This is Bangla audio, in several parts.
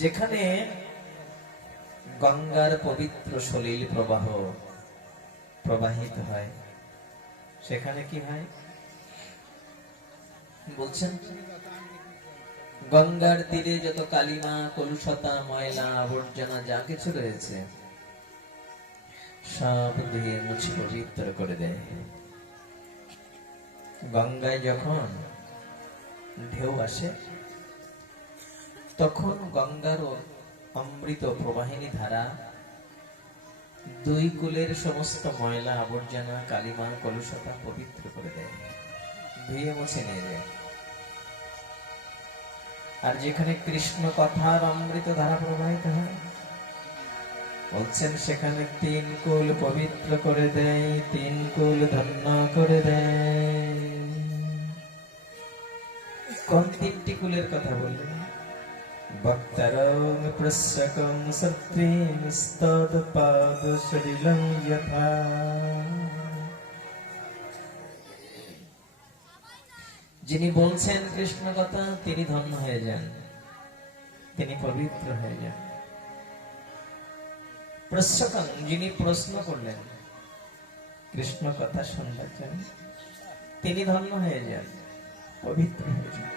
যেখানে গঙ্গার পবিত্র সলিল প্রবাহ প্রবাহিত হয়, সেখানে কি হয় বলছেন? গঙ্গার তীরে যত কালিমা, কলুষতা, ময়লা, আবর্জনা যা কিছু রয়েছে সব ধুয়ে মুছে পবিত্র করে দেয়। গঙ্গায় যখন ঢেউ আসে তখন গঙ্গার অমৃত প্রবাহিনী ধারা দুই কুলের সমস্ত ময়লা, আবর্জনা, কালিমা, কলুষতা পবিত্র করে দেয়, ধুয়ে মুছে নিয়ে যায়। আর যেখানে কৃষ্ণ কথার অমৃত ধারা প্রবাহিত হয়, বলছেন সেখানে তিন কুল পবিত্র করে দেয়, তিন কুল ধন্য করে দেয়। কোন তিনটি কুলের কথা বললেন? ভক্তরং প্রস্যকং সত্ত্বীং স্তদপাদ সলিলং যথা। যিনি বলছেন কৃষ্ণ কথা তিনি ধন্য হয়ে যান, তিনি পবিত্র হয়ে যান। প্রস্যকং, যিনি প্রশ্ন করলেন কৃষ্ণ কথা শুনবার জন্য, তিনি ধন্য হয়ে যান, পবিত্র হয়ে যান।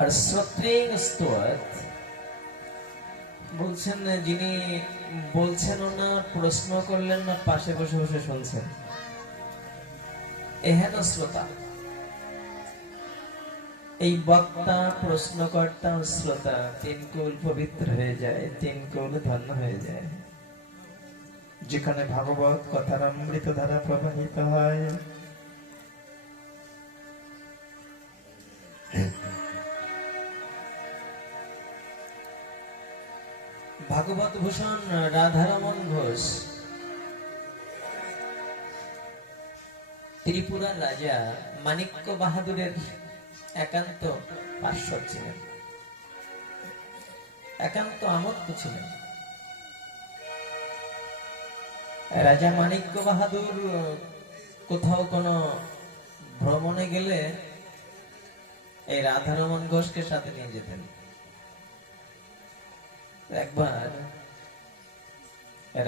আর শ্রোত্রিং স্তোয়াত, বলছেন যিনি বলছেন না, প্রশ্ন করলেন না, পাশে বসে বসে শুনছেন, এহেন শ্রোতা। এই বক্তা, প্রশ্নকর্তা, শ্রোতা তিন কুল পবিত্র হয়ে যায়, তিন কুল ধন্য হয়ে যায়। যেখানে ভাগবত কথার অমৃত ধারা প্রবাহিত হয়, ভাগবত ভূষণ রাধারমন ঘোষ ত্রিপুরার রাজা মানিক্য বাহাদুরের একান্ত পার্শ্বদ ছিলেন, একান্ত আমোদ ছিলেন। রাজা মানিক্য বাহাদুর কোথাও কোনো ভ্রমণে গেলে এই রাধারমন ঘোষকে সাথে নিয়ে যেতেন। একবার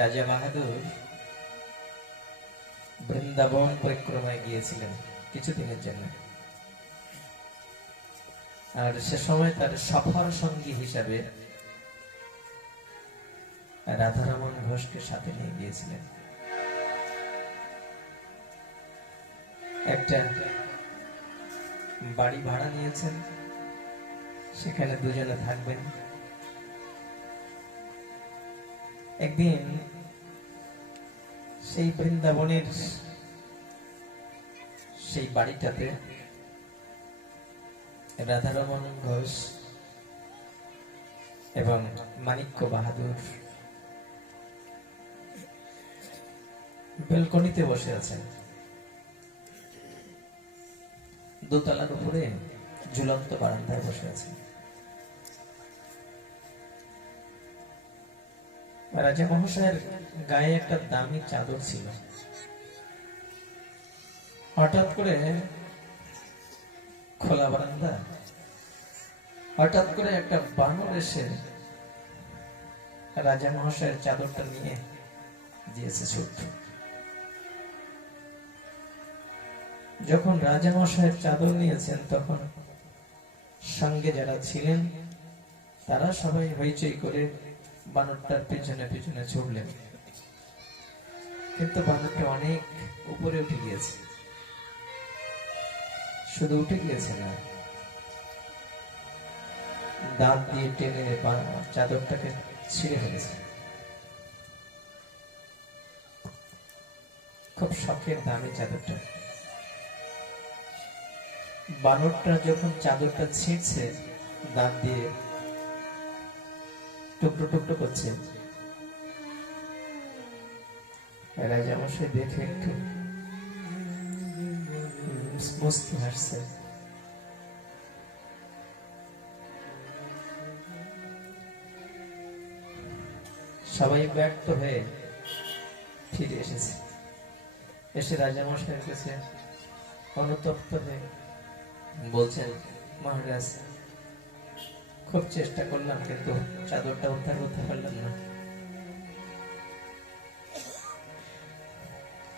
রাজা বাহাদুর বৃন্দাবন পরিক্রমায় গিয়েছিলেন কিছুদিনের জন্য, আর সে সময় তার সফর সঙ্গী হিসাবে রাধারমন ঘোষকে সাথে নিয়ে গিয়েছিলেন। একটা বাড়ি ভাড়া নিয়েছেন, সেখানে দুজনে থাকবেন। একদিন সেই বৃন্দাবনের সেই বাড়িটাতে রাধারমন ঘোষ এবং মানিক্য বাহাদুর বেলকনিতে বসে আছেন। দোতলার উপরে ঝুলন্ত বারান্দায় বসে আছেন। রাজা মহাশয়ের গায়ে একটা দামি চাদর ছিল। হঠাৎ করে খোলা বারান্দা, হঠাৎ করে একটা বানর এসে রাজা মহাশয়ের চাদরটা নিয়ে দিয়েছে ছুট। যখন রাজা মহাশয়ের চাদর নিয়েছেন তখন সঙ্গে যারা ছিলেন তারা সবাই হইচই করে বানরটার পেছনে পেছনে ছুটলেন, কিন্তু বানরটা অনেক উপরে উঠে গিয়েছে। শুধু উঠে গিয়েছে না, দাঁত দিয়ে টেনে চাদরটাকে ছিঁড়ে ফেলেছে। খুব শখের দামি চাদরটা। বানরটা যখন চাদরটা ছিঁড়ছে, দাঁত দিয়ে টুকরো টুকরো করছে, রাজা মশাই দেখে একটু মুস্কি হাসছে। সবাই ব্যর্থ হয়ে ফিরে এসেছে। এসে রাজা মশাইয়ের কাছে অনুতপ্ত হয়ে বলছেন, মহারাজ খুব চেষ্টা করলাম, কিন্তু চাদরটা উদ্ধার করতে পারলাম না।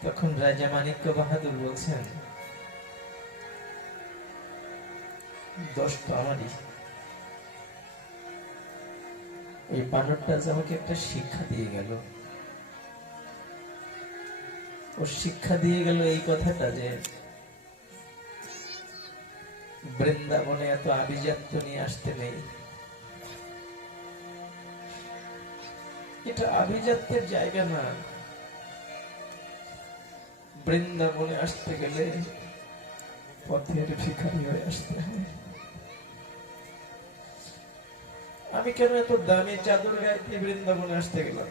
তখন রাজা মানিক্য বাহাদুর বলছেন, দোষ তো আমারই। এই বানরটা আমাকে একটা শিক্ষা দিয়ে গেল। ও শিক্ষা দিয়ে গেল এই কথাটা যে বৃন্দাবনে এত আভিজাত্য নিয়ে আসতে নেই। এটা আভিজাত্যের জায়গা না। বৃন্দাবনে আসতে গেলে পথের ভিখারি হয়ে আসতে হয়। আমি কেন এত দামি চাদর গায়ে দিয়ে বৃন্দাবনে আসতে গেলাম?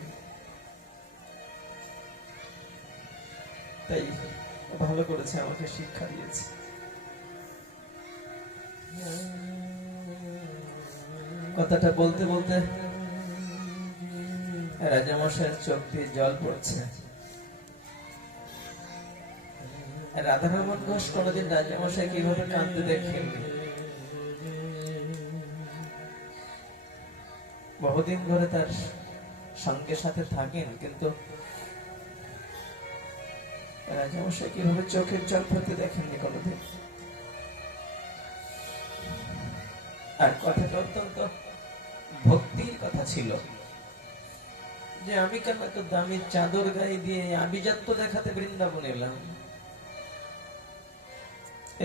তাই ভালো করেছে, আমাকে শিক্ষা দিয়েছে। কথাটা বলতে বলতে রাজামশাইয়ের চোখ দিয়ে জল পড়ছে। রাধারমণ ঘোষ কোনদিন রাজামশাই কিভাবে কাঁদতে দেখেননি। বহুদিন ধরে তার সঙ্গে সাথে থাকেন, কিন্তু রাজামশাই কিভাবে চোখের জল পড়তে দেখেননি কোনদিন। আর কথাটা অত্যন্ত ভক্তির কথা ছিল, যে আমি কেন এত দামি চাদর গায়ে দিয়ে আভিজাত্য দেখাতে বৃন্দাবন এলাম?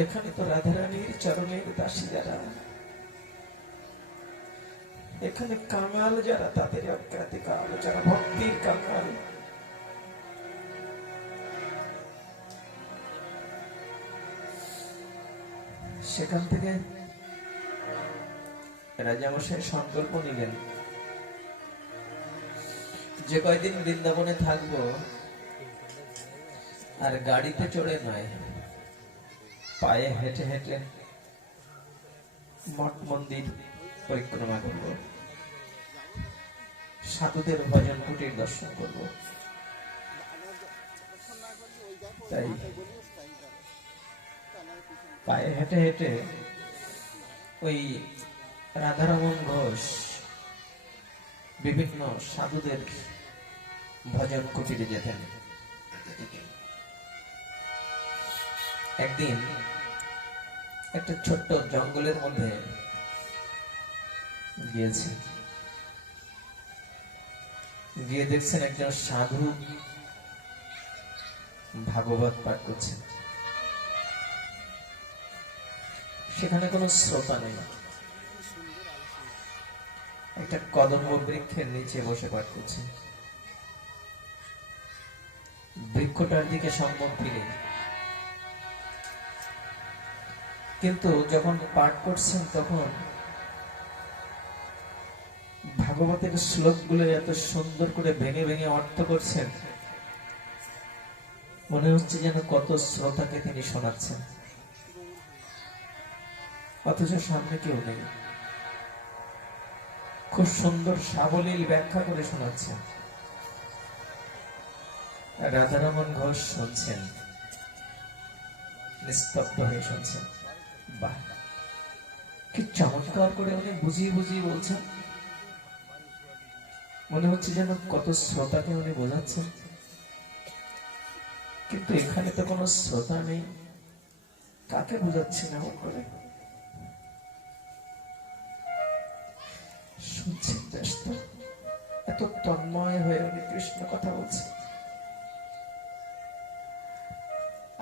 এখানে তো রাধারানীর চরণের দাসী যারা, এখানে কাঙাল যারা, তাদের অজ্ঞাতিকাল যারা ভক্তির কাঙাল, সেখান থেকে রাজামশাই সংকল্প নিলেন যে কয়দিন বৃন্দাবনে থাকবো আর গাড়িতে চড়ে নয়, পায়ে হেঁটে হেঁটে মঠ মন্দির পরিক্রমা করব, সাধুদের ভজন কুটির দর্শন করব। তাই পায়ে হেঁটে হেঁটে ওই রাধারমণ ঘোষ বিভিন্ন সাধুদের ভজন কুটিরে যেতেন। একদিন একটা ছোট্ট জঙ্গলের মধ্যে গিয়েছি, গিয়ে দেখছেন একজন সাধু ভাগবত পাঠ করছেন। সেখানে কোনো শ্রোতা নেই, একটা কদম্ব বৃক্ষের নিচে বসে পাঠ করছে। বৃক্ষটার দিকে সম্মুখ ফিরে, কিন্তু যখন পাঠ করছেন তখন ভাগবতের শ্লোকগুলো এত সুন্দর করে ভেঙে ভেঙে অর্থ করছেন, মনে হচ্ছে যেন কত শ্রোতাকে তিনি শোনাচ্ছেন, অথচ সামনে কেউ নেই। খুব সুন্দর সাবলীল ব্যাখ্যা করে শোনাচ্ছেন। রাধারমণ ঘোষ শুনছেন, নিস্তব্ধ হয়ে শুনছেন। বাহ, কি চমৎকার করে উনি বুঝিয়ে বুঝিয়ে বলছেন, মনে হচ্ছে যেন কত শ্রোতাকে উনি বোঝাচ্ছেন। কিন্তু এখানে তো কোনো শ্রোতা নেই, কাকে বোঝাচ্ছেন এমন করে? শুনছেন ব্যস্ত, এত তন্ময় হয়ে উনি কৃষ্ণ কথা বলছেন।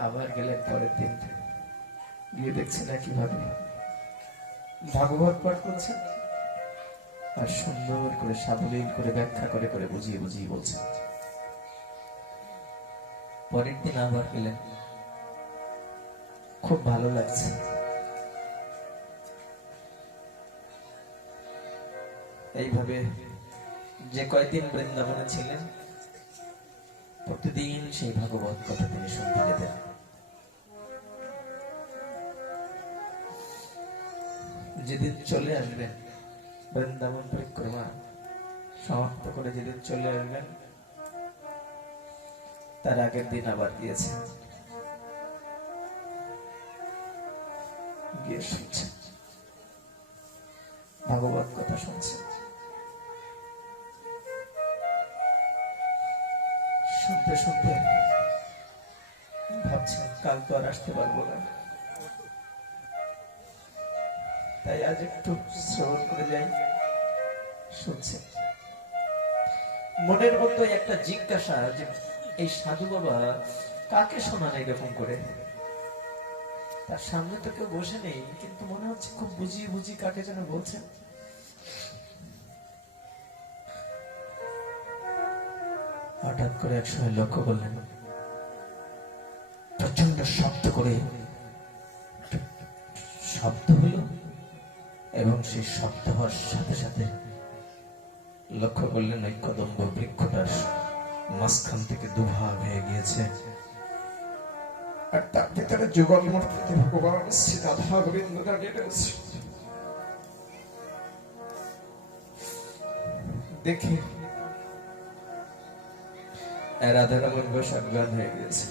আবার গেলেন পরের দিন, গিয়ে দেখছেন কিভাবে ভাগবত পাঠ করছেন, আর সুন্দর করে সাবলীল করে ব্যাখ্যা করে করে বুঝিয়ে বুঝিয়ে বলছেন। পরের দিন আবার গেলেন, খুব ভালো লাগছে। এইভাবে যে কয়দিন বৃন্দাবনে ছিলেন, প্রতিদিন সেই ভাগবত কথা তিনি শুনতে যেতেন। যেদিন চলে আসবেন, বৃন্দাবন পরিক্রমা সমাপ্ত করে যেদিন চলে আসবেন, তার আগের দিন আবার গিয়েছেন, গিয়ে শুনছেন। ভাগবত কথা শুনছেন, শুনতে শুনতে ভাবছেন কাল তো আর আসতে পারবো না, তাই আজ একটু শ্রবণ করে যাই। শুনছেন, মনের মধ্যে একটা জিজ্ঞাসা যে এই সাধু বাবা কাকে শোনান এরকম করে। তার সামনে তো কেউ বসে নেই, কিন্তু মনে হচ্ছে খুব বুঝিয়ে বুঝিয়ে কাকে যেন বলছেন। হঠাৎ করে এক সময় লক্ষ্য করলেন প্রচন্ড শব্দ করে শব্দ হলো, এবং সেই শব্দ হওয়ার সাথে সাথে লক্ষ্য করলেন ওই কদম্ব বৃক্ষটার মাঝখান থেকে দুভাগ হয়ে গিয়েছে, আর তার ভিতরে যুগল মূর্তিতে ভগবান শ্রী রাধা গোবিন্দ দাঁড়িয়ে রয়েছে। দেখে রাধারমণ ঘোষ অজ্ঞান হয়ে গেছে।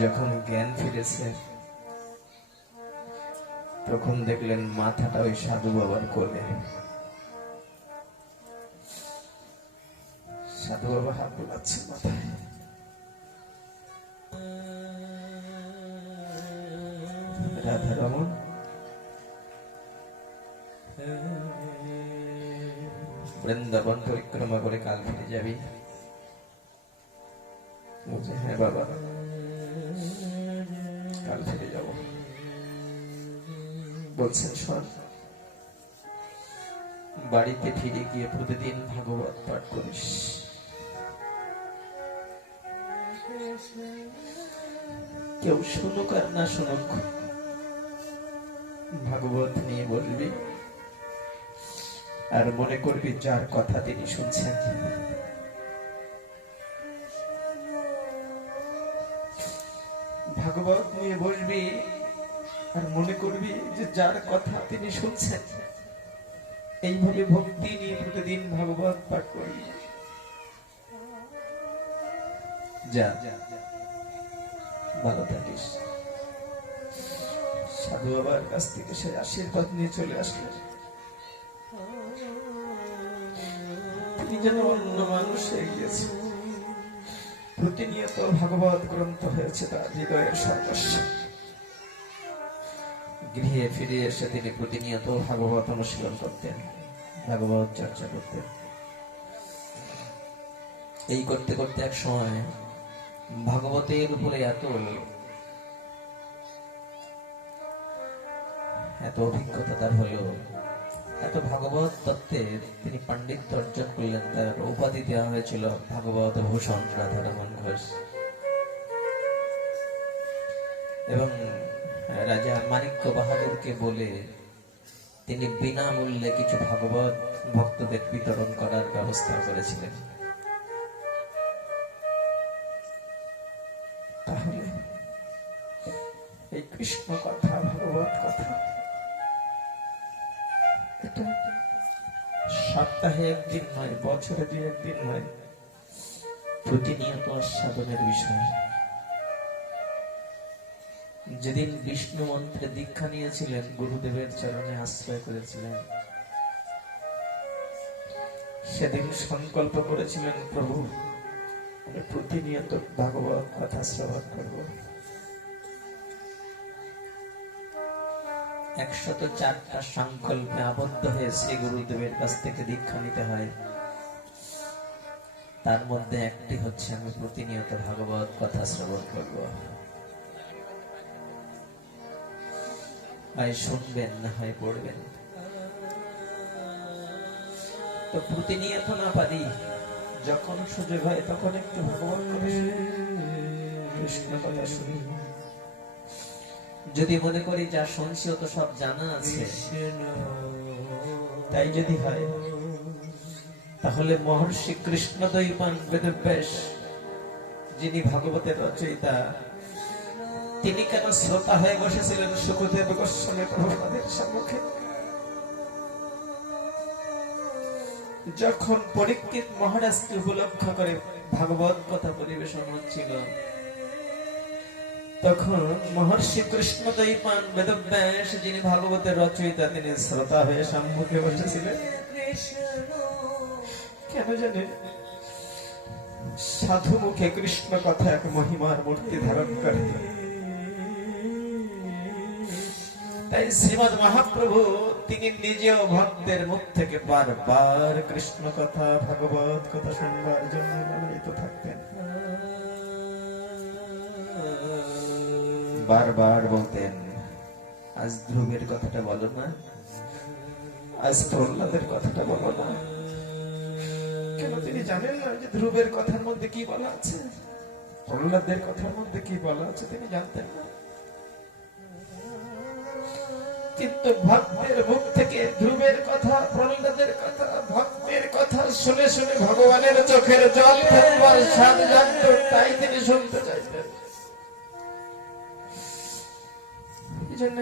যখন জ্ঞান ফিরেছে তখন দেখলেন মাথাটা ওই সাধু বাবার কোলে। সাধু বাবা হাত বোলাচ্ছে মাথায়। রাধারমণ বৃন্দাবন পরিক্রমা করে কাল ফিরে যাবি? বলছে হ্যাঁ বাবা, কাল ফিরে যাব। বলছেন শোন, বাড়িতে ফিরে গিয়ে প্রতিদিন ভাগবত পাঠ করিস। কেউ শুনুক আর না শুনুক, ভাগবত নিয়ে বলবি, আর মনে করবি যার কথা তিনি শুনছেন। ভাগবত নিয়ে বসবি আর মনে করবি যে যার কথা তিনি শুনছেন। এইভাবে ভক্তি নিয়ে প্রতিদিন ভাগবত পাঠ করবি। যা ভালো থাকিস। সাধু বাবার কাছ থেকে সে আশীর্বাদ নিয়ে চলে আসলেন। তিনি যেন অন্য মানুষ হয়ে গিয়েছে। প্রতিনিয়ত ভাগবত গ্রন্থ হয়েছে তার হৃদয়ের সর্বস্ব। গৃহে ফিরে এসে তিনি প্রতিনিয়ত ভাগবত অনুশীলন করতেন, ভাগবত চর্চা করতেন। এই করতে করতে এক সময় ভাগবতের উপরে এত অভিজ্ঞতা তার হলো, এত ভাগবত তত্ত্বের তিনি পাণ্ডিত্য অর্জন করলেন। তার উপাধি দেওয়া হয়েছিল ভাগবত ভূষণ রাধারমণ ঘোষ। এবং রাজা মানিক্য বাহাদুরকে বলে তিনি বিনামূল্যে কিছু ভাগবত ভক্তদের বিতরণ করার ব্যবস্থা করেছিলেন। তাহলে এই কৃষ্ণ কথা, ভাগবত কথা, এটা সপ্তাহে একদিন নয়, বছরে 2-1 দিন নয়, প্রতিনিয়ত সাধনের বিষয়। যেদিন বিষ্ণু মন্ত্রে দীক্ষা নিয়েছিলেন, গুরুদেবের চরণে আশ্রয় করেছিলেন, সেদিন সংকল্প করেছিলেন প্রভু আমি প্রতিনিয়ত ভাগবত কথা শ্রবণ করব। 104টা সংকল্পে আবদ্ধ হয়ে শ্রী গুরুদেবের কাছ থেকে দীক্ষা নিতে হয়। তার মধ্যে একটি হচ্ছে আমি প্রতিনিয়ত ভাগবত কথা শ্রবণ করব। হয় শুনবেন না হয় পড়বেন। তো প্রতিনিয়ত না পারি, যখন সুযোগ হয় তখন একটু ভাগবত করে কৃষ্ণ কথা শুনি। যদি মনে করি যা শুনছি তো সব জানা আছে, তাই যদি হয় তাহলে মহর্ষি কৃষ্ণদ্বৈপায়ন বেদব্যাস, যিনি ভাগবতের রচয়িতা, তিনি কেন শ্রোতা হয়ে বসেছিলেন শুকদেব গোস্বামী প্রভুপাদের সম্মুখে? যখন পরীক্ষিত মহারাজকে উপলক্ষ করে ভাগবত কথা পরিবেশন হচ্ছিল, তখন মহর্ষি কৃষ্ণদৈপান বেদব্যাস, যিনি ভাগবতের রচয়িতা, তিনি শ্রোতা হয়ে সম্মুখে বসেছিলেন। কেন জানে সাধু মুখে কৃষ্ণ কথা এক মহিমার মূর্তি ধারণ করে। তাই শ্রীমদ মহাপ্রভু তিনি নিজেও ভক্তের মুখ থেকে বারবার কৃষ্ণ কথা, ভাগবত কথা শুনবার জন্য লালায়িত থাকতেন। বারবার বলতেন, আজ ধ্রুবের কথাটা বলো না, আজ প্রহ্লাদের কথাটা বলো না। কেন তিনি জানেন না যে ধ্রুবের কথার মধ্যে কি বলা আছে, প্রহ্লাদের কথার মধ্যে কি বলা আছে, তিনি জানতেন না। কিন্তু ভক্তের মুখ থেকে ধ্রুবের কথা, প্রহ্লাদের কথা, ভক্তের কথা শুনে শুনে ভগবানের চোখের জল ফেলবার স্বাদ জানত, তাই তিনি শুনতে চাইতেন। এই জন্য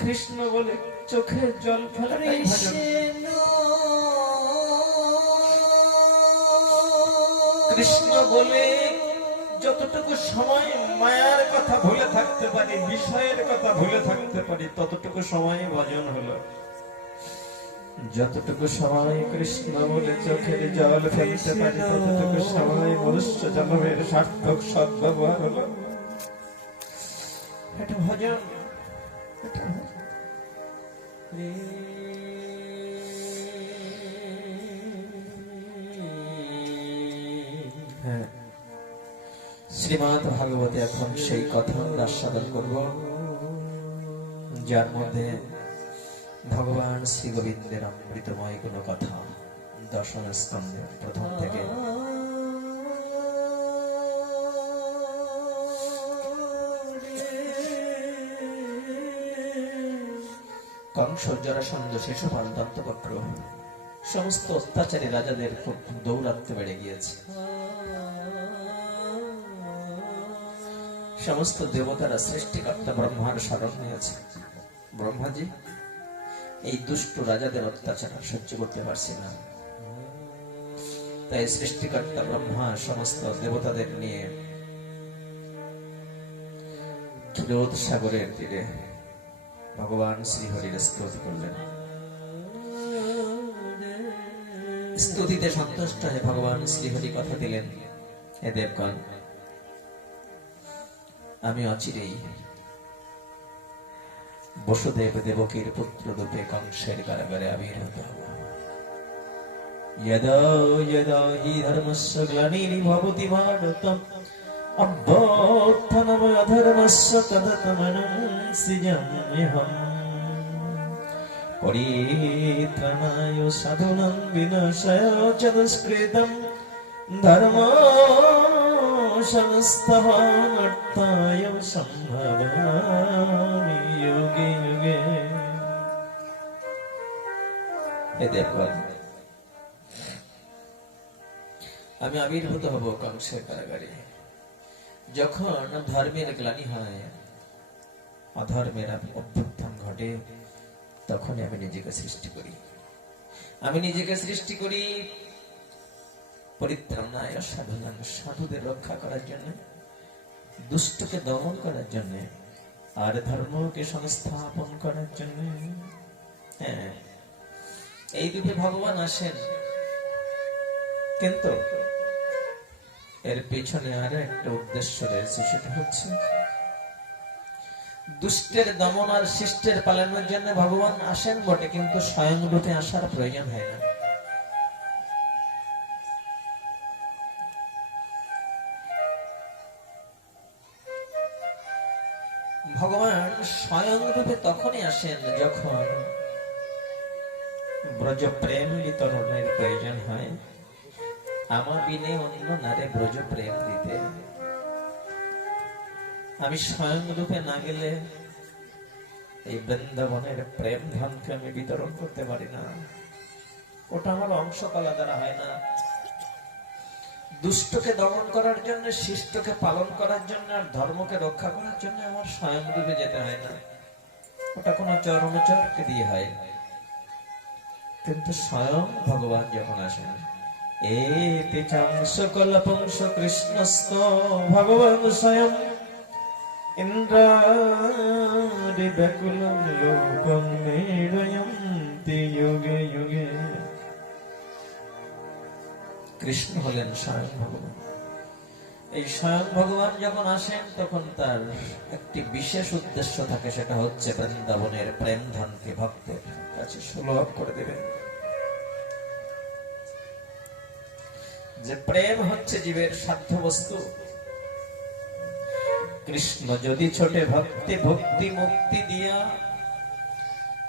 কৃষ্ণ বলে চোখের জল ফেলাটাই ভজন। কৃষ্ণ বলে যতটুকু সময় মায়ার কথা ভুলে থাকতে পারি, বিষয়ের কথা ভুলে থাকতে পারি, ততটুকু সময় ভজন হলো। যতটুকু সময় কৃষ্ণ বলে চোখের জল ফেলতে পারি, ততটুকু সময় মনুষ্য জন্মের সার্থক সদ্ব্যবহার হলো। এটা ভজন, এটা ভজন। হ্যাঁ, শ্রীমদ্ ভাগবতে এখন সেই কথা আমরা আস্বাদন করব, যার মধ্যে ভগবান শ্রী গোবিন্দের অমৃতময় কোন কথা, দশম স্কন্ধে প্রথম থেকে কংস, জরাসন্ধ, শিশুপাল, দন্তবক্র সমস্ত অত্যাচারী রাজাদের খুব দৌরাত্ম্য বেড়ে গিয়েছে। সমস্ত দেবতারা সৃষ্টিকর্তা ব্রহ্মার শরণ নিয়েছে। ব্রহ্মাজি এই দুষ্ট রাজাদের অত্যাচার সহ্য করতে পারছে না, তাই সৃষ্টিকর্তা ব্রহ্মা সমস্ত দেবতাদের নিয়ে ক্ষীরোদ সাগরের তীরে ভগবান শ্রীহরির স্তুতি করলেন। স্তুতিতে সন্তুষ্ট হয়ে ভগবান শ্রীহরি কথা দিলেন, হে দেবগণ, আমি অচিরেই বসুদেব দেবকীর পুত্র রূপে কংসের কারাগারে আবির্ভূত হব। यदा यदा हि धर्मस्य ग्लानिर्भवति भारतम् अभ्युत्थानम् अधर्मस्य तदात्मनं सृजाम्यहम् परित्राणाय साधूनां विनाशाय च दुष्कृतं धर्मो संस्थापनार्थाय सम्भवामि युगे युगे। हे देवगण, আমি আবির্ভূত হব কংসের কারাগারে। যখন ধর্মের গ্লানি হয়, অধর্মের অভ্যুত্থান ঘটে, তখন আমি নিজেকে সৃষ্টি করি। আমি নিজেকে সৃষ্টি করি পরিত্রাণায় সাধুনাং, সাধুদের রক্ষা করার জন্য, দুষ্টকে দমন করার জন্য, আর ধর্মকে সংস্থাপন করার জন্য। হ্যাঁ, এই রূপে ভগবান আসেন, কিন্তু এর পেছনে আরো একটা উদ্দেশ্য রয়েছে, সেটা হচ্ছে দুষ্টের দমন আর শিষ্টের পালনের জন্য ভগবান আসেন বটে, কিন্তু স্বয়ং রূপে আসার প্রয়োজন হয় না। ভগবান স্বয়ং রূপে তখনই আসেন যখন ব্রজ প্রেম বিতরণের প্রয়োজন হয়। আমার বিনে অন্য নারে ব্রজ প্রেম দিতে আমি স্বয়ং রূপে না গেলে এই বৃন্দাবনের প্রেম ধনকে আমি বিতরণ করতে পারি না। ওটা আমার অংশকলা দ্বারা হয় না। দুষ্টকে দমন করার জন্য, শিষ্টকে পালন করার জন্য, আর ধর্মকে রক্ষা করার জন্য আমার স্বয়ং রূপে যেতে হয় না। ওটা কোন চরমচরকে দিয়ে হয়। কিন্তু স্বয়ং ভগবান যখন আসেন, এতে চাংসকল্পংস কৃষ্ণস্ত ভগবান স্বয়ং ইন্দ্রাদি ব্যাকুলম লোকং মেরয়ন্তি যোগে যোগে। কৃষ্ণ হলেন স্বয়ং ভগবান। এই স্বয়ং ভগবান যখন আসেন তখন তার একটি বিশেষ উদ্দেশ্য থাকে, সেটা হচ্ছে বৃন্দাবনের প্রেম ধনকে ভক্তের কাছে সুলভ করে দেবেন। যে প্রেম হচ্ছে জীবের সাধ্য বস্তু। কৃষ্ণ যদি ছোটে ভক্তি ভক্তি মুক্তি দিয়া,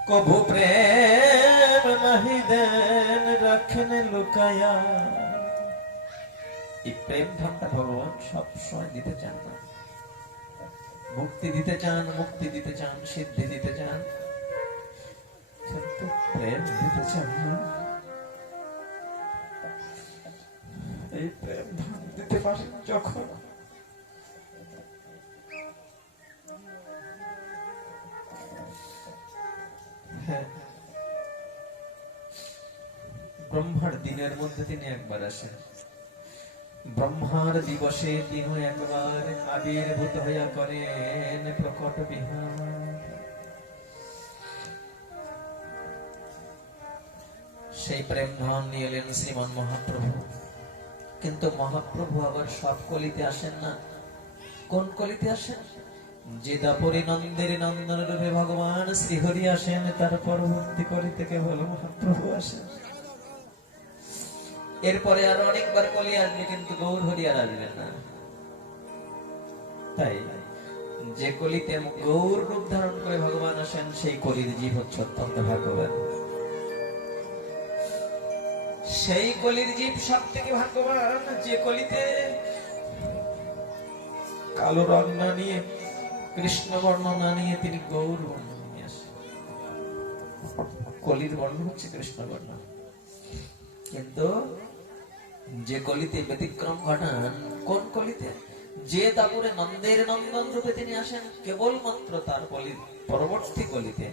কভু প্রেম নাহি দেন রাখেন লুকায়া। এই প্রেম ধনটা ভগবান সব সময় দিতে চান না। মুক্তি দিতে চান, মুক্তি দিতে চান, সিদ্ধি দিতে চান, কিন্তু প্রেম দিতে চান না। এই প্রেম ধন দিতে পারেন যখন ব্রহ্মার দিনের মধ্যে তিনি একবার আসেন। ব্রহ্মার দিবসে তিনি একবার আবির্ভূত হইয়া করেন প্রকট বিহার। সেই প্রেম ধন নিয়ে এলেন শ্রীমান মহাপ্রভু। কিন্তু মহাপ্রভু আবার সব কলিতে আসেন না। কোন কলিতে আসেন? যে দাপরি নন্দের নন্দন রূপে ভগবান শ্রীহরি আসেন, তার পরবর্তী কলিতে কেবল মহাপ্রভু আসেন। এরপরে আরো অনেকবার কলি আসবে, কিন্তু গৌর হরি আর আসবেন না। তাই যে কলিতে গৌর রূপ ধারণ করে ভগবান আসেন, সেই কলির জীব হচ্ছে অত্যন্ত ভাগ্যবান। সেই কলির জীব সব থেকে ভাগ্যবান যে কলিতে কালো রং না নিয়ে, কৃষ্ণ বর্ণ না নিয়ে তিনি গৌর বর্ণ নিয়ে আসেন। কলির বর্ণ হচ্ছে কৃষ্ণ বর্ণ। কিন্তু যে কলিতে ব্যতিক্রম ঘটান, কোন কলিতে? যে তারপরে নন্দের নন্দন রূপে তিনি আসেন, কেবলমাত্র তার কলির পরবর্তী কলিতে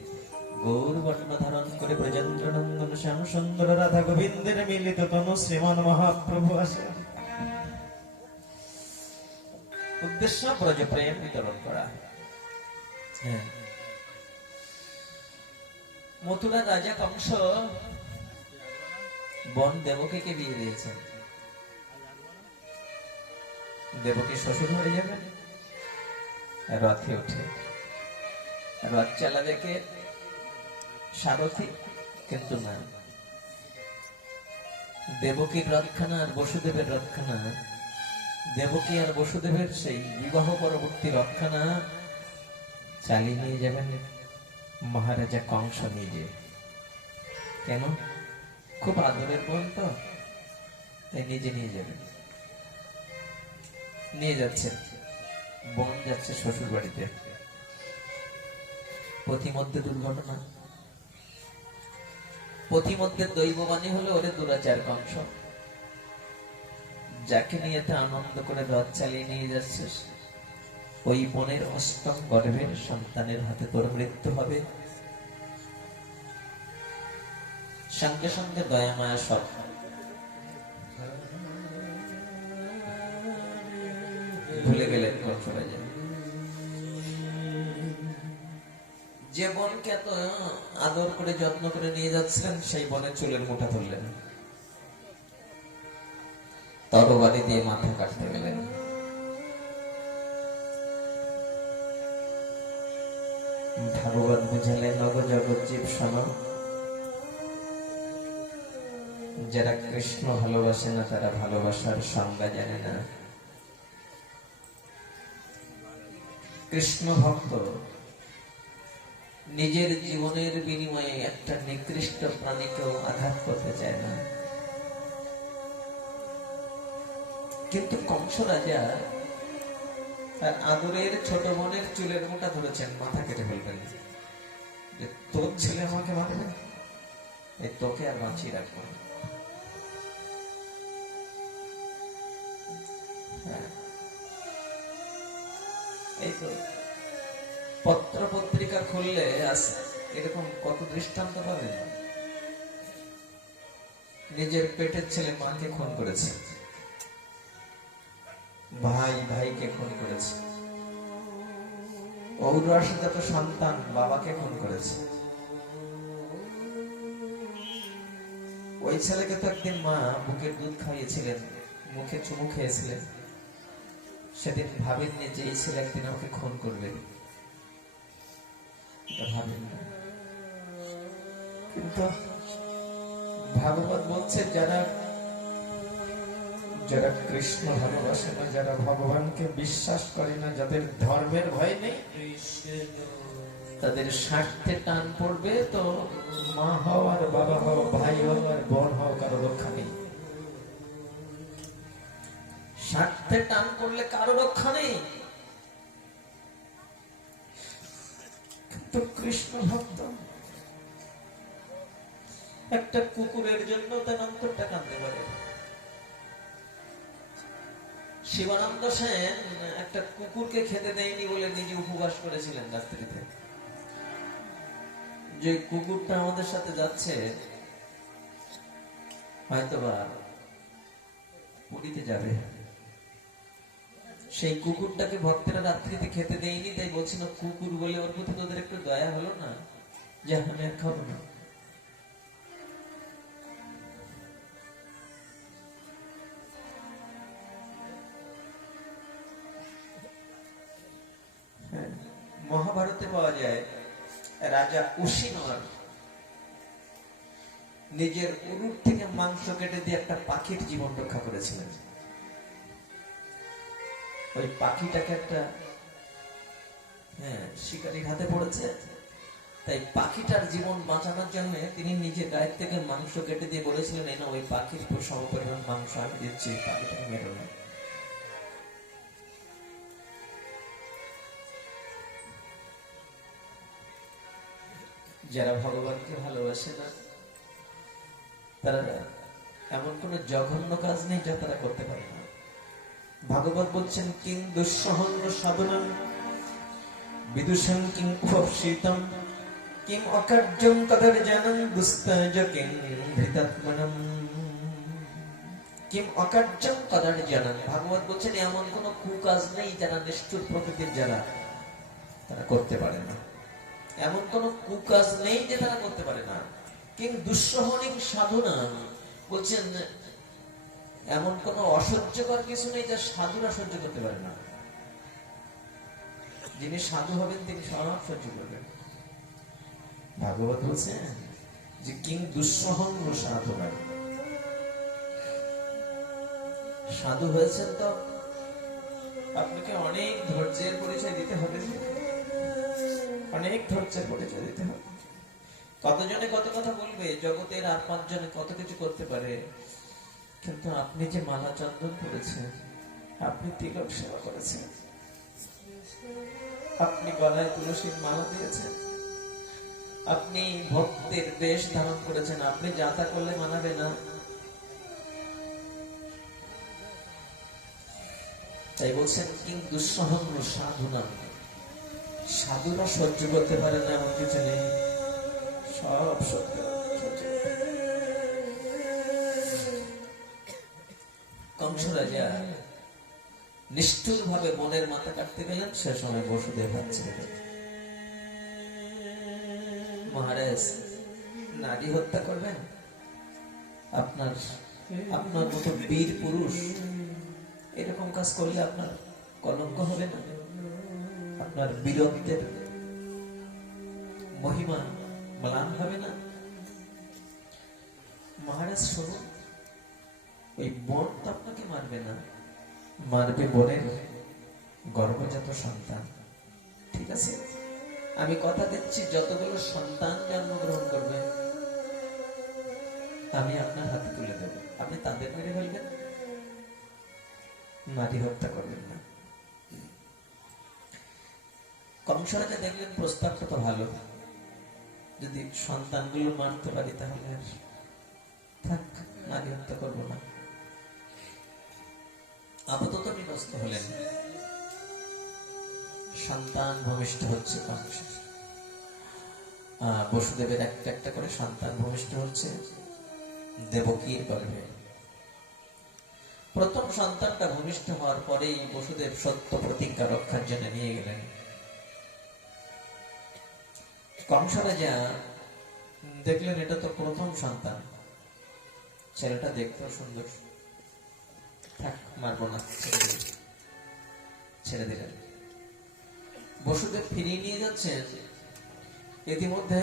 গৌর বর্ণ ধারণ করে ব্রজেন্দ্র নন্দন শ্যাম সুন্দর রাধা গোবিন্দের মিলিত তনু শ্রীমান মহাপ্রভু আসেন। উদ্দেশ্য ব্রজ প্রেম বিতরণ করা। মথুরা রাজা কংস বোন দেবকীকে বিয়ে দিয়েছেন। দেবকী শ্বশুর হয়ে যাবেন, রথে উঠে রথ চালা দেখে সারথী, কিন্তু না, দেবকীর রথখানা আর বসুদেবের রথখানা, দেবকী আর বসুদেবের সেই বিবাহ পরবর্তী রথখানা চালিয়ে নিয়ে যাবেন মহারাজা কংস নিজে। কেন? খুব আদরের বোন তো, তাই নিজে নিয়ে যাবেন। নিয়ে যাচ্ছে, বোন যাচ্ছে শ্বশুর বাড়িতে। পথিমধ্যে দুর্ঘটনা, পথিমধ্যে দৈববাণী হলো, ওরে দুরাচার কংস, যাকে নিয়ে এত আনন্দ করে রথ চালিয়ে নিয়ে যাচ্ছে, ওই বোনের অষ্টম গর্ভের সন্তানের হাতে তোর মৃত্যু হবে। সঙ্গে সঙ্গে দয়া মায়া সব ভুলে গেলেন কংস রাজা। যে বোনকে এত আদর করে যত্ন করে নিয়ে যাচ্ছিলেন, সেই বোনের চুলের মুঠা ধরলেন, তরবারি দিয়ে মাথা কাটতে গেলেন। ভাগবত বুঝালেন, নগ জগৎ জীব শোনো, যারা কৃষ্ণ ভালোবাসে না তারা ভালোবাসার সংজ্ঞা জানে না। কৃষ্ণ ভক্ত নিজের জীবনের বিনিময়ে একটা নিকৃষ্ট প্রাণীকেও আঘাত করতে চায় না। কিন্তু কংস রাজা তার আদরের ছোট বোনের চুলের মোটা ধরেছেন, মাথা কেটে ফেলবেন। তোর ছেলে আমাকে মারবে, তোকে আর বাঁচিয়ে রাখবো। এই তো পত্র পত্রিকা খুললে এরকম কত দৃষ্টান্ত পাবেন। নিজের পেটের ছেলে মাকে খুন করেছে, ভাই ভাইকে খুন করেছে, ঔরসজাত সন্তান বাবাকে খুন করেছে। ওই ছেলেকে তো একদিন মা বুকের দুধ খাইয়েছিলেন, মুখে চুমু খেয়েছিলেন। সেদিন ভাবেননি যে এই ছেলে একদিন আমাকে খুন করবে, ভাবেননি। কিন্তু ভাগবত বলছে যারা যারা কৃষ্ণ ভালোবাসে না, যারা ভগবানকে বিশ্বাস করে না, যাদের ধর্মের ভয় নেই, তাদের স্বার্থে টান পড়বে তো মা হও আর বাবা হও, ভাই হও আর বোন হও, কারো রক্ষা নেই। স্বার্থে টান পড়লে কারো রক্ষা নেই। কিন্তু কৃষ্ণ ভক্ত একটা কুকুরের জন্য তার অন্তরটা কাঁদতে পারে। শিবানন্দ সেন একটা কুকুরকে খেতে দেয়নি বলে নিজে উপবাস করেছিলেন রাত্রিতে। যে কুকুরটা আমাদের সাথে যাচ্ছে, হয়তোবা পুরীতে যাবে, সেই কুকুরটাকে ভক্তেরা রাত্রিতে খেতে দেয়নি, তাই বলছিল কুকুর বলে ওর প্রতি তোদের একটু দয়া হলো না, যে আমি আর খাবো না। মহাভারতে পাওয়া যায় রাজা উশিনর নিজের উরুর থেকে মাংস কেটে দিয়ে একটা পাখির জীবন রক্ষা করেছিলেন। ওই পাখিটাকে একটা শিকারীর হাতে পড়েছে, তাই পাখিটার জীবন বাঁচানোর জন্য তিনি নিজের গায়ের থেকে মাংস কেটে দিয়ে বলেছিলেন, এই না ওই পাখির সমপরিমাণ মাংস আমি দিচ্ছি, পাখিটাকে মেরো না। যারা ভগবানকে ভালোবাসে না, তারা এমন কোন জঘন্য কাজ নেই যা তারা করতে পারে না। ভাগবত বলছেন কিং দুঃসহন সাধনম বিদুষং কিং উপশীতম কিং অকার্যং কদর্জনং দুস্তাজ কিং ধৃতাত্মনম কিং অকার্যং কদর্জনং। ভাগবত বলছেন এমন কোন কুকাজ নেই যারা নিষ্ঠুর প্রকৃতির, যারা তারা করতে পারে না। এমন কোন কুকাজ নেই যে তারা করতে পারে না। কিন্তু দুঃসহনিক সাধনা বলছেন এমন কোন অসহ্যকর কিছু নেই যা সাধুরা সহ্য করতে পারে না। যিনি সাধু হবেন তিনি সব সহ্য করবেন। ভাগবত বলছেন যে কিং দুঃসহন সাধনা, সাধু হয়েছেন তো আপনাকে অনেক ধৈর্যের পরিচয় দিতে হবে, অনেক ধৈর্যের পরিচয় দিতে হবে। কতজনে কত কথা বলবে, জগতের আর পাঁচজনে কত কিছু করতে পারে, কিন্তু আপনি যে মালা চন্দন করেছেন, আপনি তিলক সেবা করেছেন, আপনি গলায় তুলসীর মালা দিয়েছেন, আপনি ভক্তের বেশ ধারণ করেছেন, আপনি যা তা করলে মানাবে না। তাই বলছেন কিং দুঃসহন সাধুনা, সাধুরা সহ্য করতে পারে না এমন কিছু নেই, সব সহ্য। কংস রাজা নিষ্ঠুর ভাবে বনের মাথা কাটতে গেলেন, সে সময় বসুদেব হাত ছেড়ে দিলেন। মহারাজ নারী হত্যা করবেন, আপনার মতো বীর পুরুষ এরকম কাজ করলে আপনার কলঙ্ক হবে না, আপনার বীরত্বের মহিমা ম্লান হবে না। মহারাজ শুনুন, ওই বন তো আপনাকে মারবে না, মারবে বনের গর্ভজাত সন্তান। ঠিক আছে, আমি কথা দিচ্ছি যতগুলো সন্তান জন্মগ্রহণ করবে আমি আপনার হাতে তুলে দেব, আপনি তাদের মেরে ফেলবেন, নারী হত্যা করবেন না। কংস রাজা দেখলেন প্রস্তাবটা তো ভালো, যদি সন্তানগুলো মারতে পারি তাহলে থাক, নারী হত্যা করবো না। আপাতত নিরস্ত হলেন। সন্তান ভূমিষ্ঠ হচ্ছে কংস, বসুদেবের একটা একটা করে সন্তান ভূমিষ্ঠ হচ্ছে দেবকীর গর্ভে। প্রথম সন্তানটা ভূমিষ্ঠ হওয়ার পরেই বসুদেব সত্য প্রতিজ্ঞা রক্ষার জন্য নিয়ে গেলেন কংস রাজা দেখলেন এটা তো প্রথম সন্তান, ছেলেটা দেখতেও সুন্দর, থাক মারবো না, ছেড়ে দিলেন। বসুদেব ফিরিয়ে নিয়ে যাচ্ছেন, ইতিমধ্যে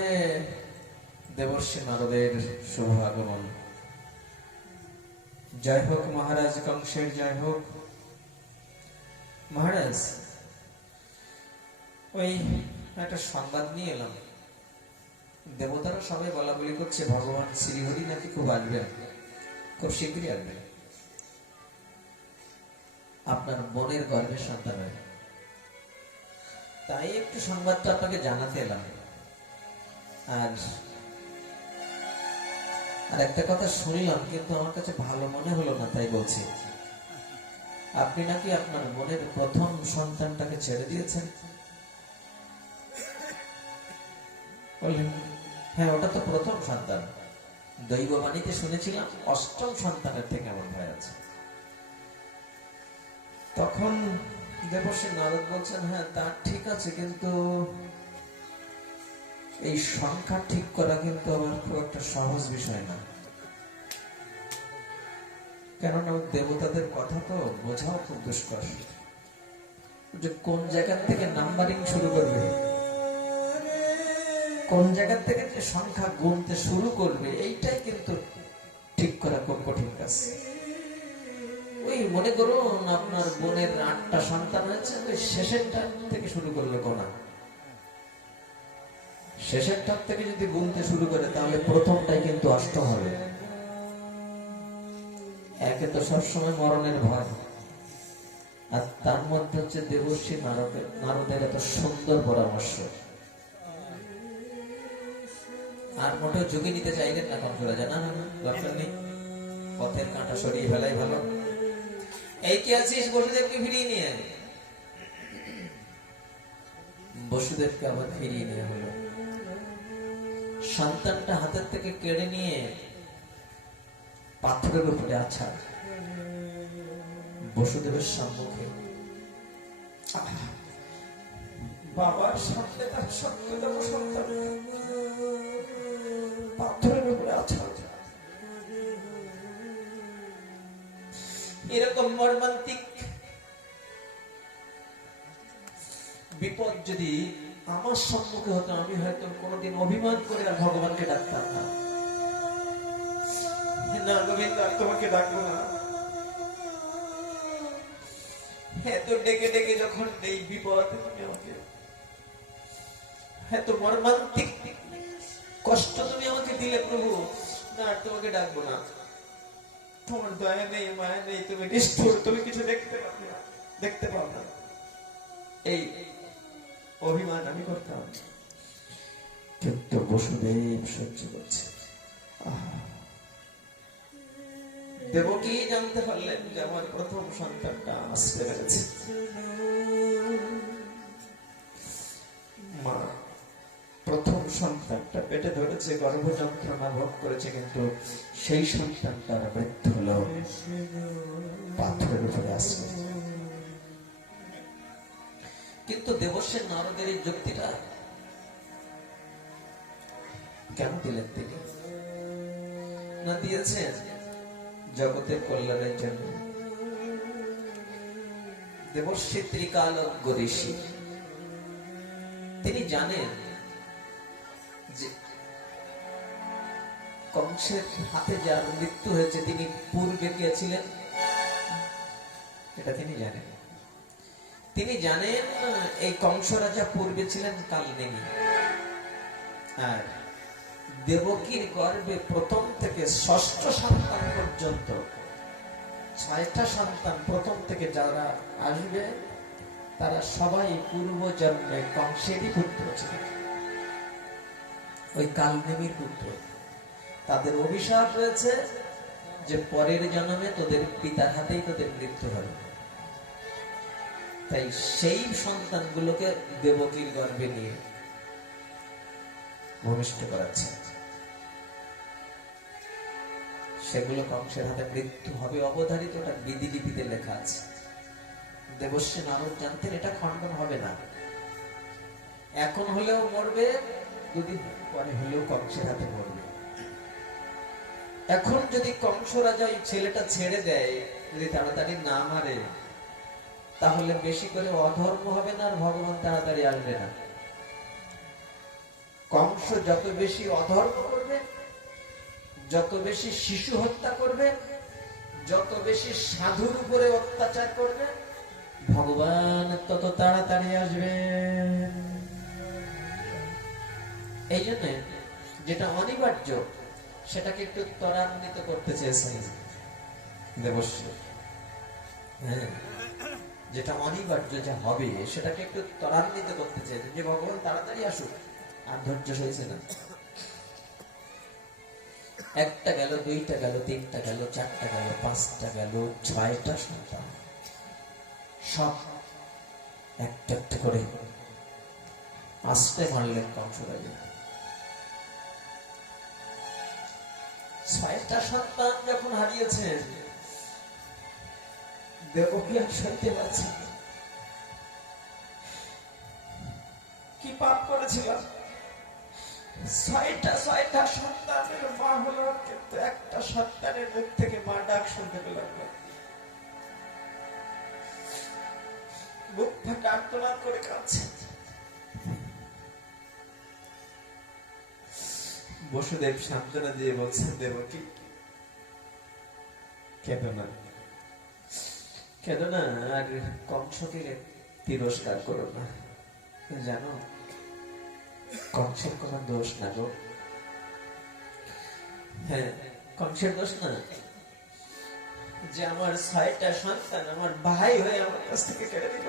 দেবর্ষি নারদের শুভ আগমন। জয় হোক মহারাজ কংসের, জয় হোক মহারাজ। ওই একটা সংবাদ নিয়ে এলাম, দেবতারা সবাই বলা বলি করছে ভগবান শ্রীহরি নাকি খুব আসবেন, খুব শীঘ্রই আসবেন, আপনার বোনের গর্ভের সন্তান হয়। তাই একটু সংবাদটা আপনাকে জানাতে এলাম। আর একটা কথা শুনলাম, কিন্তু আমার কাছে ভালো মনে হলো না, তাই বলছি। আপনি নাকি আপনার বোনের প্রথম সন্তানটাকে ছেড়ে দিয়েছেন। বললেন হ্যাঁ, ওটা তো প্রথম সন্তান, দৈববাণীতে শুনেছিলাম অষ্টম সন্তানের থেকে আমার ভয় আছে। তখন দেবর্ষি নারদ বলছেন হ্যাঁ তা ঠিক আছে, কিন্তু এই সংখ্যা ঠিক করা কিন্তু আমার খুব একটা সহজ বিষয় না, কেননা দেবতাদের কথা তো বোঝাও খুব দুষ্কর, যে কোন জায়গা থেকে নাম্বারিং শুরু করবে, কোন জায়গা থেকে যে সংখ্যা গুনতে শুরু করবে, এইটাই কিন্তু ঠিক করা খুব কঠিন কাজ। ওই মনে করুন আপনার বোনের 8টা সন্তান হয়েছে, ওই শেষেরটা থেকে শুরু করলে গোনা, শেষেরটার থেকে যদি গুনতে শুরু করে তাহলে প্রথমটাই কিন্তু অষ্টম হবে। একে তো সবসময় মরণের ভয়, আর তার মধ্যে হচ্ছে দেবর্ষি নারদের এত সুন্দর পরামর্শ। আর মোটেও ঝুঁকি নিতে চাইলেন না কংস রাজা, না না দরকার নেই, পথের কাঁটা সরিয়ে ফেলাই ভালো। এই কি আছিস, বসুদেবকে ফিরিয়ে নিয়ে। বসুদেবকে আবার ফিরিয়ে নিয়ে হলো। সন্তানটা হাতের থেকে কেড়ে নিয়ে পাথরের উপরে আছা বসুদেবের সম্মুখে, বাবার সামনে তার সত্যতম সন্তান পাথরের উপরে আছা। এরকম মর্মান্তিক বিপদ যদি আমার সম্মুখে হতো, আমি হয়তো কোনোদিন অভিমান করে আর ভগবানকে ডাকতাম না, না গোবিন্দ আর তোমাকে ডাকবো না। এত ডেকে ডেকে যখন এই বিপদ তুমি আমাকে, এত মর্মান্তিক কষ্ট তুমি আমাকে দিলে প্রভু, না আর তোমাকে ডাকবো না, তোমার দয়া নেই মায়া নেই, তুমি নিষ্ঠুর, তুমি কিছু দেখতে পাও না, এই অভিমান আমি করতাম। কিন্তু বসুদেব সহ্য করছে। দেবকী জানতে পারলেন যে আমার প্রথম সন্তানটা আসতে পেরেছে। মা প্রথম সন্তানটা পেটে ধরেছে, গর্ভ যন্ত্রণা ভোগ করেছে, কিন্তু সেই সন্তানটার মৃত্যু হলো পাথরের উপরে আসবে। কিন্তু দেবর্ষি নারদের এই যুক্তিটা কেন দিলেন তিনি? না দিয়েছেন জগতের কল্যাণের জন্য। দেবর্ষি ত্রিকালজ্ঞ ঋষি, তিনি জানেন যে কংসের হাতে যার মৃত্যু হয়েছে তিনি পূর্বে কে ছিলেন, এটা তিনি জানেন। তিনি জানেন এই কংস রাজা পূর্বে ছিলেন কালনেমী, আর দেবকীর গর্ভে প্রথম থেকে ষষ্ঠ সন্তান পর্যন্ত 6টা সন্তান প্রথম থেকে যারা আসবে তারা সবাই পূর্ব জন্মে কংসেরই পুত্র ছিলেন, ওই কালনেমীর পুত্র। তাদের অভিশাপ রয়েছে যে পরের জন্মে তোদের পিতার হাতেই তোদের মৃত্যু হবে। তাই সেই সন্তানগুলোকে দেবকীর গর্ভে নিয়ে ভূমিষ্ঠ করাচ্ছে, সেগুলো কংসের হাতে মৃত্যু হবে অবধারিত, ওটা বিধিলিপিতে লেখা আছে। দেবর্ষি নারদ জানতেন এটা খণ্ডন হবে না, এখন হলেও মরবে, দুদিন পরে হলেও কংসের হাতে মরবে। এখন যদি কংস রাজা ওই ছেলেটা ছেড়ে দেয়, যদি তাড়াতাড়ি না মারে, তাহলে বেশি করে অধর্ম হবে না, আর ভগবান তাড়াতাড়ি আসবে না। কংস যত বেশি অধর্ম করবে, যত বেশি শিশু হত্যা করবে, যত বেশি সাধুর উপরে অত্যাচার করবে, ভগবান তত তাড়াতাড়ি আসবে। এই জন্য যেটা অনিবার্য সেটাকে একটু ত্বরান্বিত করতে চেয়েছেন দেবশ্রী। হ্যাঁ, যেটা অনিবার্য, যা হবে, সেটাকে একটু ত্বরান্বিত করতে চেয়েছেন যে ভগবান তাড়াতাড়ি আসুক। আর ধৈর্য সইছে না। একটা গেল, দুইটা গেল, তিনটা গেল, চারটা গেল, পাঁচটা গেল, 6টা সন্তান, সব একটা একটা করে আস্তে মারলেন কংস রাজা। 6টা সন্তান যখন হারিয়েছেন, দেবকী আর সইতে পারছেন না। কি পাপ করেছিলাম? 6টা সন্তানের মা হলো, কিন্তু একটা সন্তানের মুখ থেকে মা ডাক শুনতে পেলাম না। বুক ফাটা আর্তনাদ করে কাঁদছে। বসুদেব সান্ত্বনা দিয়ে বলছেন, দেবকী কেঁদো না, কেঁদো না, আর কংসকে তিরস্কার করো না। জানো, কংসের কোন দোষ না গো। হ্যাঁ, কংসের দোষ না যে আমার 6টা সন্তান আমার ভাই হয়ে আমার কাছ থেকে কেড়ে দিল,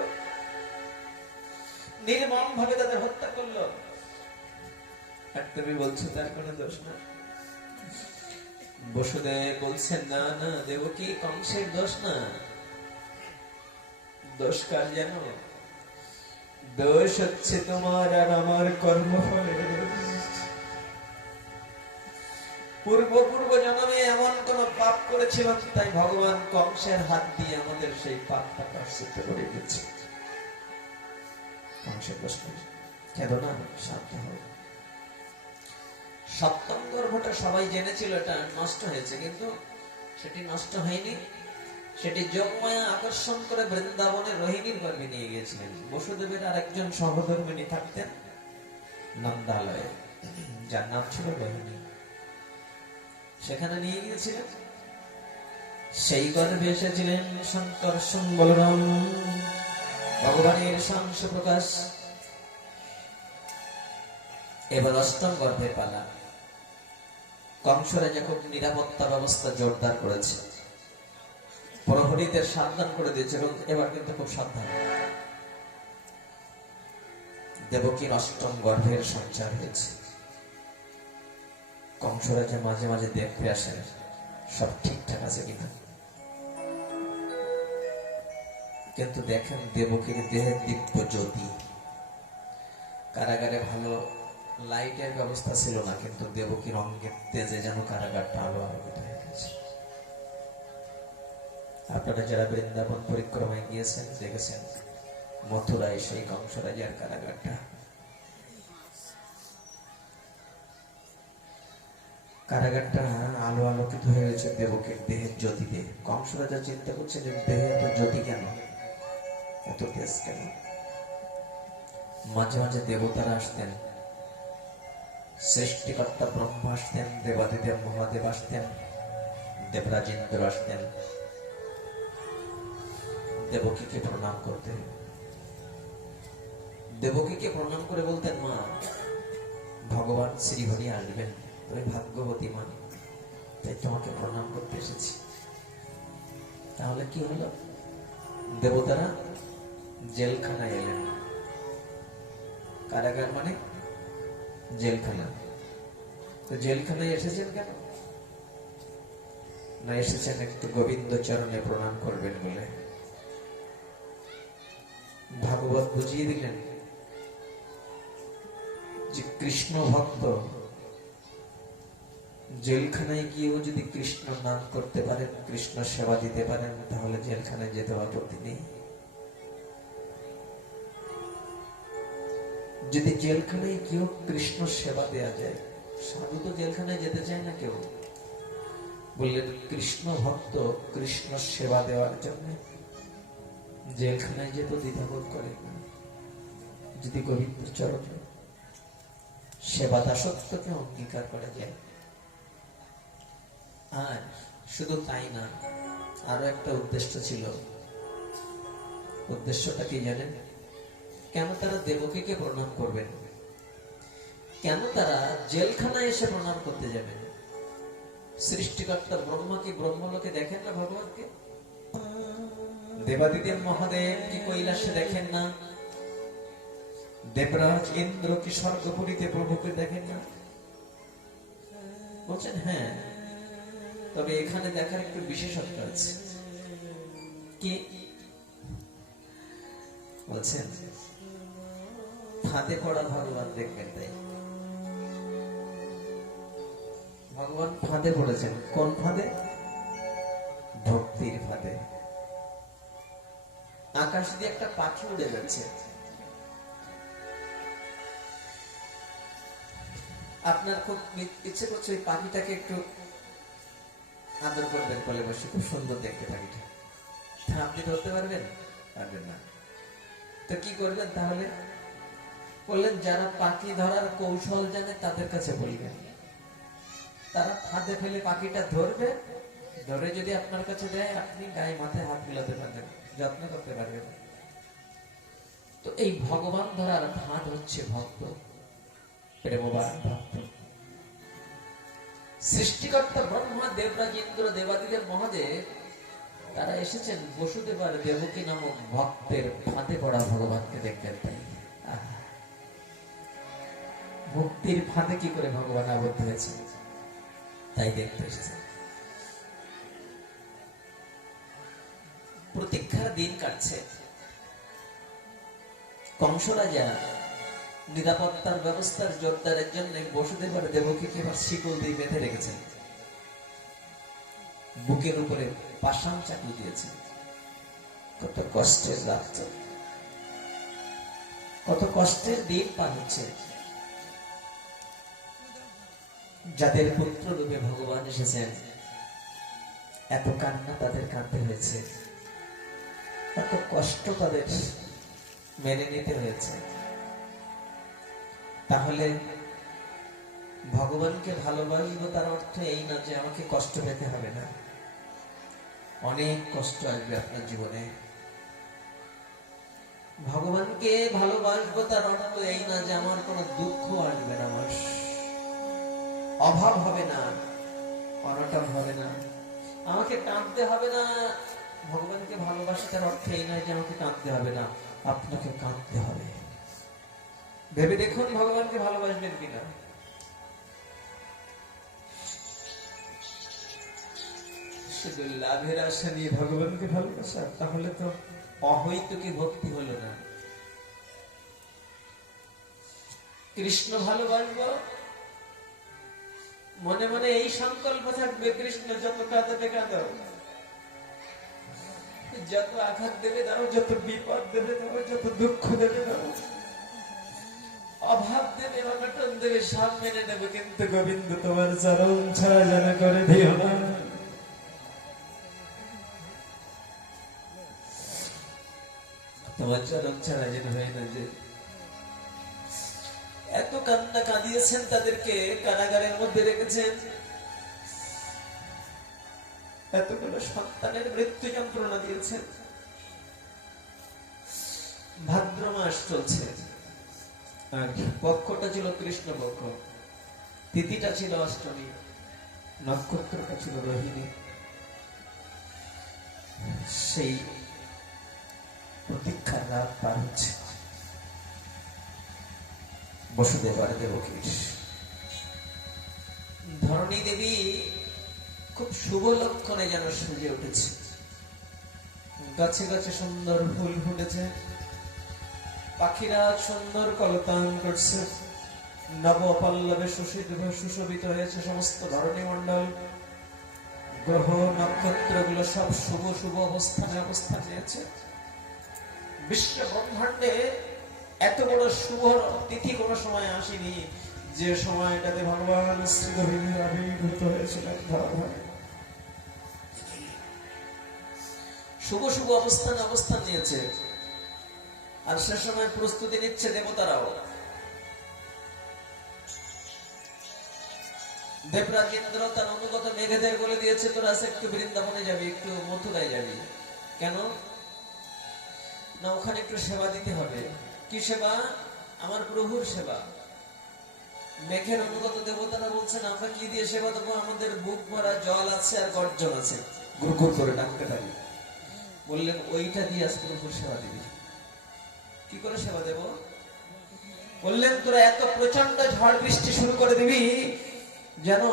নির্মম ভাবে তাদের হত্যা করলো, আর তুমি বলছো তার কোনো দোষ না। বসুদেব বলছেন, না না দেবকী, কংসের দোষ না। দোষ কার জানো? দোষ হচ্ছে তোমার আর আমার কর্মফলের। পূর্ব জন্মে এমন কোন পাপ করেছিলাম, তাই ভগবান কংসের হাত দিয়ে আমাদের সেই পাপটা প্রায়শ্চিত্ত করে দিচ্ছে। কংসের দোষ নেই, কেন না, শান্ত হও। সপ্তম গর্ভটা সবাই জেনেছিল এটা নষ্ট হয়েছে, কিন্তু সেটি নষ্ট হয়নি। সেটি যোগমায়া আকর্ষণ করে বৃন্দাবনের রোহিণীর গর্ভে নিয়ে গিয়েছিলেন। বসুদেবের আরেকজন সহধর্মিণী থাকতেন নন্দালয়ে, যার নাম ছিল রোহিণী। সেখানে নিয়ে গিয়েছিলেন। সেই গর্ভে এসেছিলেন শঙ্কর বলরাম, ভগবানের সাংস প্রকাশ। এবার অষ্টম গর্ভের পালা। কংস রাজা খুব নিরাপত্তা ব্যবস্থা জোরদার করেছে, প্রহরীদের সাবধান করে দিয়েছে, এবং এবার কিন্তু খুব সাবধান। দেবকীর অষ্টম গর্ভের সঞ্চার হয়েছে। কংস রাজা মাঝে মাঝে দেখতে আসেন সব ঠিকঠাক আছে কিনা, কিন্তু দেখেন দেবকীর দেহের দিব্য জ্যোতি। কারাগারে ভালো লাইটের ব্যবস্থা ছিল না, কিন্তু দেবকীর অঙ্গের তেজে যেন কারাগারটা আলো আলোকিত হয়ে গেছে। আপনারা যারা বৃন্দাবন পরিক্রমায় গিয়েছেন দেখেছেন মথুরায় সেই কংস রাজার কারাগারটা। কারাগারটা আলো আলোকিত হয়ে গেছে দেবকীর দেহের জ্যোতিতে। কংস রাজা চিন্তা করছে যে দেহে এত জ্যোতি কেন, এত তেজ কেন। মাঝে মাঝে দেবতারা আসতেন, সৃষ্টিকর্তা ব্রহ্মা আসতেন, দেবাদিদেব মহাদেব আসতেন, দেবরাজ ইন্দ্র আসতেন দেবকীকে প্রণাম করতে। দেবকীকে প্রণাম করে বলতেন, মা, ভগবান শ্রীহরি আসবেন, তুমি ভাগ্যবতী মা, তাই তোমাকে প্রণাম করতে এসেছি। তাহলে কি হলো? দেবতারা জেলখানায় এলেন। কারাগার মানে জেলখানা। তো জেলখানায় এসেছেন কেন? না, এসেছেন একটু গোবিন্দ চরণে প্রণাম করবেন বলে। ভাগবত বুঝিয়ে দিলেন যে কৃষ্ণ ভক্ত জেলখানায় গিয়েও যদি কৃষ্ণ নাম করতে পারেন, কৃষ্ণ সেবা দিতে পারেন, তাহলে জেলখানায় যেতে আপত্তি নেই। যদি জেলখানায় কেউ কৃষ্ণ সেবা দেয়া যায়, সাধু তো জেলখানায় যেতে চায় না কেউ, বললেন কৃষ্ণ ভক্ত কৃষ্ণ সেবা দেওয়ার জন্য জেলখানায় যেত দ্বিধাবোধ করে না। যদি গোবিন্দ চরণে সেবা দাসত্বকে অঙ্গীকার করা যায়। আর শুধু তাই না, আরো একটা উদ্দেশ্য ছিল। উদ্দেশ্যটা কি জানেন? কেন তারা দেবকীকে প্রণাম করবেন? কেন তারা জেলখানায় এসে প্রণাম করতে যাবেন? সৃষ্টিকর্তা ব্রহ্মা কি ব্রহ্মলোকে দেখেন না ভগবানকে? দেবাদিদেব মহাদেব কি কৈলাসে দেখেন না? দেবরাজ ইন্দ্র কি স্বর্গপুরীতে প্রভুকে দেখেন না? বলছেন হ্যাঁ, তবে এখানে দেখার একটু বিশেষত্ব আছে। কি বলছেন? ফাঁদে পড়া ভগবান দেখবেন। তাই ভগবান ফাঁদে পড়েছেন। কোন ফাঁদে? ভক্তির ফাঁদে। আকাশ দিয়ে একটা পাখি উড়ে যাচ্ছে, আপনার খুব ইচ্ছে করছে ওই পাখিটাকে একটু আদর করবেন, কোলে বসে, খুব সুন্দর দেখতে পাখিটা। আপনি ধরতে পারবেন? পারবেন না। তো কি করবেন তাহলে? বললেন যারা পাখি ধরার কৌশল জানে তাদের কাছে বলবেন, তারা ফাঁদে ফেলে পাখিটা ধরবে, ধরে যদি আপনার কাছে দেয় আপনি গায়ে মাথায় হাত বুলাতে পারবেন, যত্ন করতে পারবেন। তো এই ভগবান ধরার ফাঁদ হচ্ছে ভক্ত, প্রেমবান ভক্ত। সৃষ্টিকর্তা ব্রহ্মা, দেবরাজ ইন্দ্র, দেবাদিদেব মহাদেব তারা এসেছেন বসুদেব আর দেবকী নামক ভক্তের ফাঁদে পড়া ভগবানকে দেখতেন। তাই ভক্তির ফাঁদে কি করে ভগবান আবদ্ধ হয়েছে তাই দেখতে এসেছেন। প্রতীক্ষার দিন কাটছে। কংস রাজা নিরাপত্তার ব্যবস্থার জোরদারের জন্য বসুদেব আর দেবকীকে এবার শিকল দিয়ে বেঁধে রেখেছেন, বুকের উপরে পাষাণ চাকু দিয়েছেন। কত কষ্টের রাত, কত কষ্টের দিন পার হচ্ছে। যাদের পুত্র রূপে ভগবান এসেছেন, এত কান্না তাদের কাঁদতে হয়েছে, এত কষ্ট তাদের মেনে নিতে হয়েছে। তাহলে ভগবানকে ভালোবাসবো তার অর্থ এই না যে আমাকে কষ্ট পেতে হবে না। অনেক কষ্ট আসবে আপনার জীবনে। ভগবানকে ভালোবাসবো তার অর্থ এই না যে আমার কোনো দুঃখ আসবে না, আমার অভাব হবে না, অনটন হবে না, আমাকে কাঁদতে হবে না। ভগবানকে ভালোবাসি তার অর্থ এই নয় যে আমাকে কাঁদতে হবে না, আপনাকে কাঁদতে হবে। ভেবে দেখুন ভগবানকে ভালোবাসবেন কিনা। শুধু লাভের আশা নিয়ে ভগবানকে ভালোবাসা, তাহলে তো অহৈতুকী ভক্তি হলো না। কৃষ্ণ ভালোবাসবো, মনে মনে এই সংকল্প থাকবে, কৃষ্ণ যত কাঁদাবে কাঁদাও, যত আঘাত দেবে দাও, যত বিপদ দেবে দাও, যত দুঃখ দেবে দাও, অভাব দেবে, অনটন দেবে, সব মেনে নেবে, কিন্তু গোবিন্দ তোমার চরণ ছাড়া যেন করে দিও না। তোমার চরণ ছাড়া যেন হয় না। যে এত কান্না কাঁদিয়েছেন, তাদেরকে কারাগারের মধ্যে রেখেছেন, এতগুলো সন্তানের মৃত্যু যন্ত্রণা দিয়েছেন। ভাদ্র মাস চলছে, আর পক্ষটা ছিল কৃষ্ণ পক্ষ, তিথিটা ছিল অষ্টমী, নক্ষত্রটা ছিল রোহিণী। সেই প্রতীক্ষার রাত পার হচ্ছে। বসুদেব আর দেবকীর ধরণী দেবী খুব শুভ লক্ষণে যেন সেজে উঠেছে। গাছে গাছে সুন্দর ফুল ফুটেছে, পাখিরা সুন্দর কলতান করছে, নব পল্লবে সুশোভিত হয়েছে সমস্ত ধরণী মণ্ডল। গ্রহ নক্ষত্র গুলো সব শুভ শুভ অবস্থানে অবস্থান নিয়েছে। বিশ্ব ব্রহ্মাণ্ডে এত বড় শুভ তিথি কোনো সময় আসেনি যে সময়টাতে ভগবান শ্রী গোবিন্দ আবির্ভূত হয়েছিলেন ধরাধামে। শুভ শুভ অবস্থান নিয়েছে, আর সে সময় প্রস্তুতি নিচ্ছে দেবতারাও। দেবরাজ ইন্দ্র তার অনুগত মেঘেদের বলে দিয়েছে, তোরা একটু বৃন্দাবনে যাবি, একটু মথুরায় যাবি। কেন না, ওখানে একটু সেবা দিতে হবে। কি সেবা? আমার প্রভুর সেবা। মেঘের অনুগত দেবতারা বলছেন, আমরা কি দিয়ে সেবা দেবো? আমাদের বুক ভরা জল আছে আর গর্জন আছে, গুড়গুড় করে ডাকতে পারি। বললেন ওইটা দিয়ে আজ প্রভুর সেবা দিবি। কি করে সেবা দেব? বললেন তোরা এত প্রচন্ড ঝড় বৃষ্টি শুরু করে দিবি যেন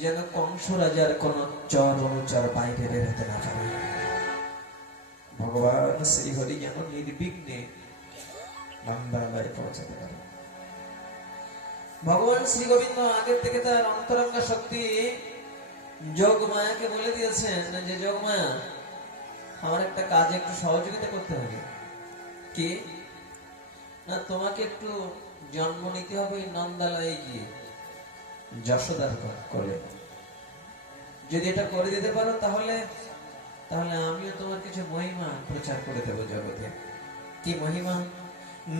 যেন কংস রাজার কোন চর অনুচর বাইরে বের হতে না পারে। ভগবান শ্রীহরি যেন নির্বিঘ্নে নন্দালয়ে পৌঁছাতে পারে। ভগবান শ্রী গোবিন্দ আগের থেকে তার অন্তরঙ্গ শক্তি যোগ মায়াকে বলে দিয়েছেন যে যোগ মায়া, আমার একটা কাজে একটু সহযোগিতা করতে হবে। কি না, তোমাকে একটু জন্ম নিতে হবে নন্দালয়ে গিয়ে যশোদার কোলে। যদি এটা করে দিতে পারো তাহলে তাহলে আমিও তোমার কিছু মহিমা প্রচার করে দেবো জগতে। কি মহিমা?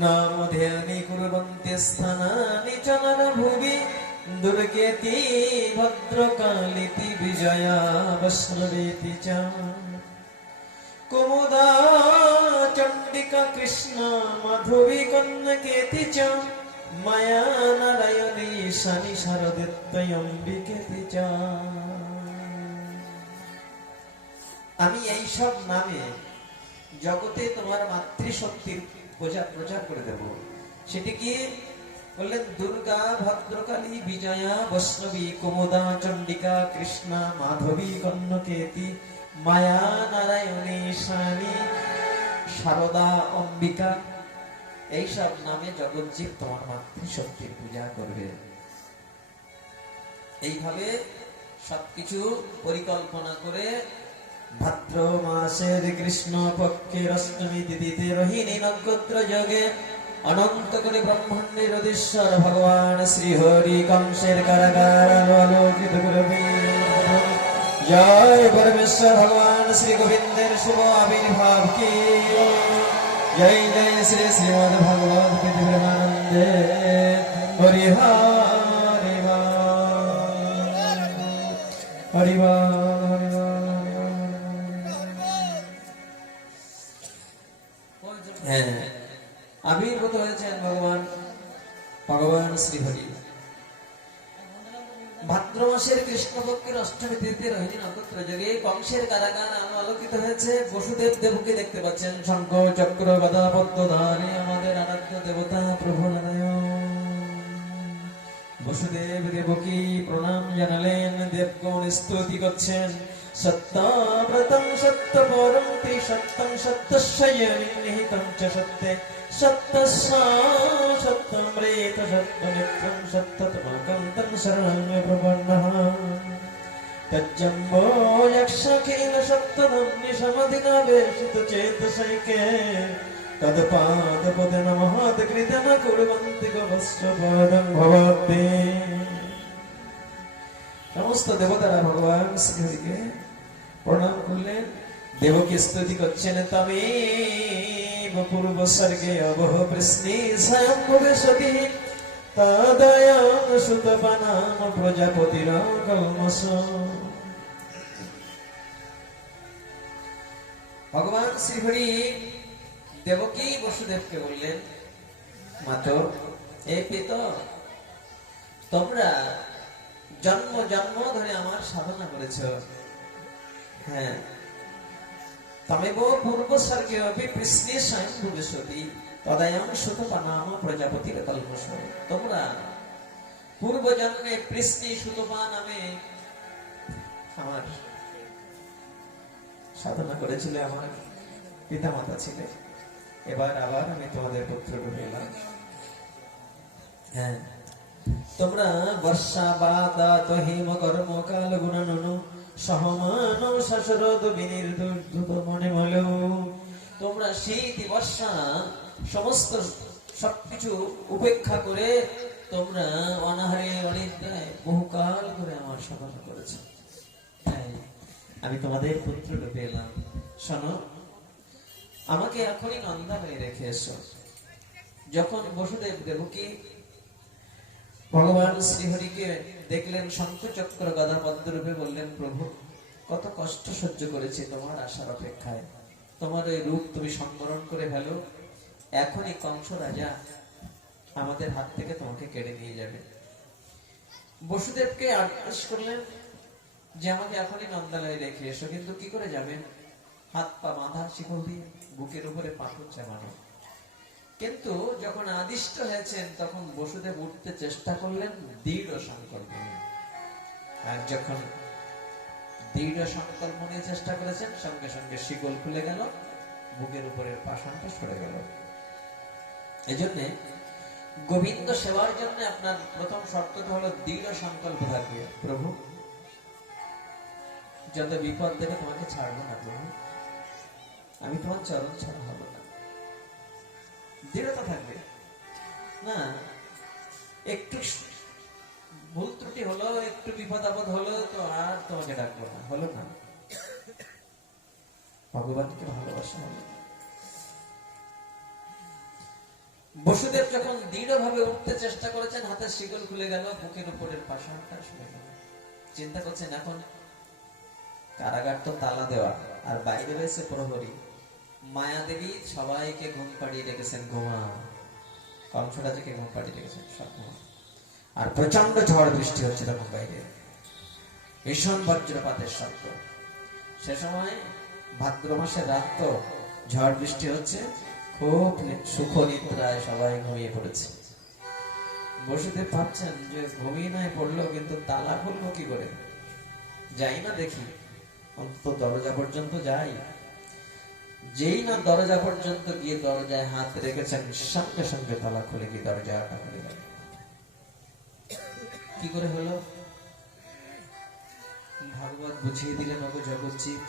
নাম ধ্যানি কুর্বন্তি স্থানানি চলন ভুবি দুর্গেতি ভদ্রকালিতি বিজয়া বৈষ্ণবেতি চ কুমুদা চণ্ডিকা কৃষ্ণ মাধবী কন্যকেতি চ মায়া নারায়ণী শনি শারদিত্যম্বিকেতি চ। আমি এই সব নামে জগতে তোমার মাতৃশক্তির প্রচার করে দেব। সেটি কি? বললেন দুর্গা, ভদ্রকালী, বিজয়া, বৈষ্ণবী, কুমুদা, চণ্ডিকা, কৃষ্ণা, মাধবী, কন্যকেতি, মায়া, নারায়ণী, শানি, শারদা, অম্বিকা, এইসব নামে জগজ্জীব তোমার মাতৃশক্তির পূজা করবে। এইভাবে সবকিছু পরিকল্পনা করে ভাদ্র মাসের কৃষ্ণ পক্ষের অষ্টমী তিথিতে রোহিণী নক্ষত্র যোগে অনন্ত করে ব্রহ্মাণ্ডের অধীশ্বর ভগবান শ্রী হরি কংসের কারাগার আলোকিত করবে। জয় পরমেশ্বর ভগবান শ্রী গোবিন্দের শুভ আবির্ভাব কি জয়। জয় শ্রী শ্রীমদ ভগবত প্রেমানন্দে হরি হরি হরি আবির্ভূত হয়েছেন ভগবান শ্রীহরি। ভাদ্র মাসের কৃষ্ণপক্ষের অষ্টমী তিথিতে রোহিণী নক্ষত্র যোগে কংসের কারাগার আলোকিত হয়েছে। বসুদেব দেবকে দেখতে পাচ্ছেন, শঙ্খ চক্র গদা পদ্মধারী আমাদের আরাধ্য দেবতা প্রভু নারায়ণ। বসুদেব দেবকী প্রণাম জানালেন, দেবগণ স্তুতি করছেন। সত্যাব্রতং সত্যপরং ত্রিসত্যং সত্যস্যয়নিহিতং চ সত্যে সত্যমৃত সত্যমিত্রং সত্যতমকং তং শরণং প্রপন্নঃ। তজ্জম্বো যক্ষখিল সত্যধন্যি সমধিনাবেশিত চেতসৈকে তদপাদপদে নমঃ কৃতম কুর্বন্তি গবস্ত্রপদং ভবতে। সমস্ত দেবতারা ভগবান শ্রীহরিকে প্রণাম করলেন, দেবকে স্তুতি করছেন। তমেব পূর্ব স্বর্গে অবহ প্রশ্নে স্বয়ং ভবিষ্যতি তদয়ং সুতপানাম প্রজাপতির কলমস। ভগবান শ্রীহরি দেবকী বসুদেবকে বললেন, মাতো এই পিত, তোমরা জন্ম জন্ম ধরে আমার সাধনা করেছ। হ্যাঁ, তমেব পূর্ব স্বর্গে অপি পৃষ্ণে স্বয়ং ভবিষ্যতি তদয়ং সুতপানাম প্রজাপতির কল্পস। তোমরা পূর্ব জন্মে পৃষ্ণে সুতপা নামে আমার সাধনা করেছিলে, আমার পিতামাতা ছিলে। এবার আবার আমি তোমাদের পুত্র রূপে এলাম। হ্যাঁ, তোমরা বর্ষা বাদাত হিম কর্ম কাল গুণানু সহমান শাসরদ বিনির্দুত মনে মল। তোমরা শীত বর্ষা সমস্ত সবকিছু উপেক্ষা করে তোমরা অনাহারে অনিদ্রায় বহুকাল করে আমার সেবা করেছ, তাই আমি তোমাদের পুত্র রূপে এলাম। শোনো, আমাকে এখনই নন্দালয়ে রেখে এসো। যখন বসুদেব দেবকী ভগবান শ্রীহরিকে দেখলেন শঙ্খচক্র গদা পদ্ম রূপে, বললেন, প্রভু, কত কষ্ট সহ্য করেছি তোমার আশার অপেক্ষায়, তোমার ওই রূপ তুমি সংবরণ করে ফেলো, এখনই কংস রাজা আমাদের হাত থেকে তোমাকে কেড়ে নিয়ে যাবে। বসুদেবকে আদেশ করলেন যে আমাকে এখনই নন্দালয়ে রেখে এসো, কিন্তু কি করে যাবেন? হাত পা বাঁধা, শিকল দিয়ে, বুকের উপরে পাথর চাপানো। কিন্তু যখন আদিষ্ট হয়েছেন তখন বসুদেব উঠতে চেষ্টা করলেন দৃঢ় সংকল্প নিয়ে। আর যখন দৃঢ় সংকল্প নিয়ে চেষ্টা করেছেন, সঙ্গে সঙ্গে শিকল খুলে গেল, বুকের উপরের পাষাণটা সরে গেল। এই জন্যে গোবিন্দ সেবার জন্য আপনার প্রথম শর্তটা হলো দৃঢ় সংকল্প থাকবে। প্রভু, যত বিপদ দেবে তোমাকে ছাড়বো না প্রভু, আমি তোমার চরণ ছাড়া হবো না। দৃঢ়তা থাকবে না। একটু ভুল ত্রুটি হলো, একটু বিপদ আপদ হলো, তো আর তোমাকে ডাকবো না, হলো না। ভগবানকে ভালোবাসা হলো। বসুদেব যখন দৃঢ়ভাবে উঠতে চেষ্টা করেছেন, হাতের শিকল খুলে গেল, বুকের উপরের পাষাণটা সরে গেল। চিন্তা করছেন, এখন কারাগার তো তালা দেওয়া, আর বাইরে রয়েছে প্রহরী। মায়া দেবী সবাইকে ঘুম পাড়িয়ে রেখেছেন, ঘুমা। কংসরাজকে ঘুম পাড়িয়ে রেখেছেন, সব ঘুমা। আর প্রচন্ড ঝড় বৃষ্টি হচ্ছে তখন বাইরে, ভীষণ বজ্রপাতের শব্দ। সে সময় ভাদ্র মাসের রাত, তো ঝড় বৃষ্টি হচ্ছে, খুব সুখ নিদ্রায় সবাই ঘুমিয়ে পড়েছে। বসুদেব ভাবছেন যে ঘুমিয়ে নয় পড়লো, কিন্তু তালা খুলবো কি করে? যাই না দেখি, অন্তত দরজা পর্যন্ত যাই। যেই না দরজা পর্যন্ত গিয়ে দরজায় হাত রেখেছেন, সঙ্গে সঙ্গে তালা খুলে গিয়ে দরজাটা খুলে গেল। কি করে হলো? ভাগবত বুঝিয়ে দিলেন, ওগো জগৎজীব,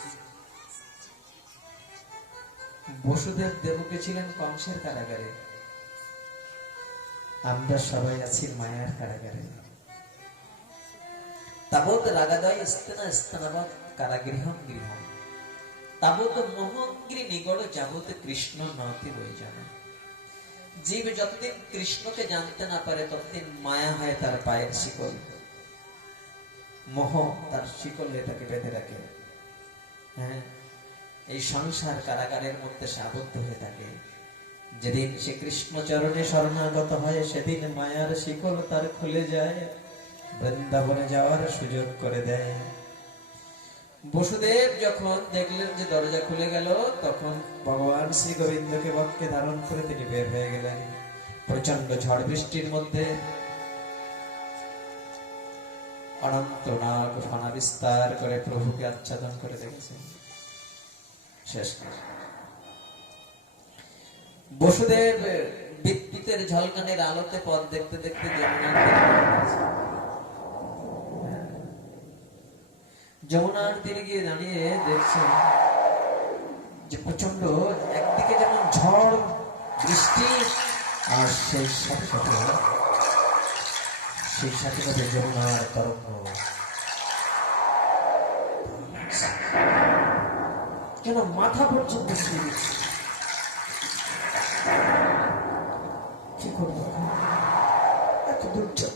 বসুদেব দেবকী ছিলেন কংসের কারাগারে, আমরা সবাই আছি মায়ার কারাগারে। তাবৎ রাগাদয় স্তেনা স্তেনাবৎ কারাগৃহম গৃহম, তাবৎ মোহগ্রী নিগড় যাবৎ কৃষ্ণ নতি বই জানা। জীব যতদিন কৃষ্ণকে জানতে না পারে, ততদিন মায়া হয় তার পায়ের শিকল, মোহ তার শিকলে তাকে বেঁধে রাখে। হ্যাঁ, এই সংসার কারাগারের মধ্যে সে আবদ্ধ হয়ে থাকে। যেদিন সে কৃষ্ণ চরণে শরণাগত হয়, সেদিন মায়ার শিকল তার খুলে যায়, বৃন্দাবনে যাওয়ার সুযোগ করে দেয়। বসুদেব যখন দেখলেন যে দরজা খুলে গেল, তখন ভগবান শ্রী গোবিন্দকে বক্ষে ধারণ করে তিনি বের হয়ে গেলেন। প্রচন্ড ঝড় বৃষ্টির মধ্যে অনন্ত নাগ ফানা বিস্তার করে প্রভুকে আচ্ছাদন করে দেখেছেন। শেষ বসুদেব বিদ্যুতের ঝলকানির আলোতে পথ দেখতে দেখতে যমুনার তীরে গিয়ে দাঁড়িয়ে দেখছেন যে প্রচন্ড একদিকে যেমন ঝড় বৃষ্টি, আর সেই সাথে সাথে যমুনার তরঙ্গ যেন মাথা পর্যন্ত ছুঁয়ে দিচ্ছে। কি করবো, এত দুর্যোগ।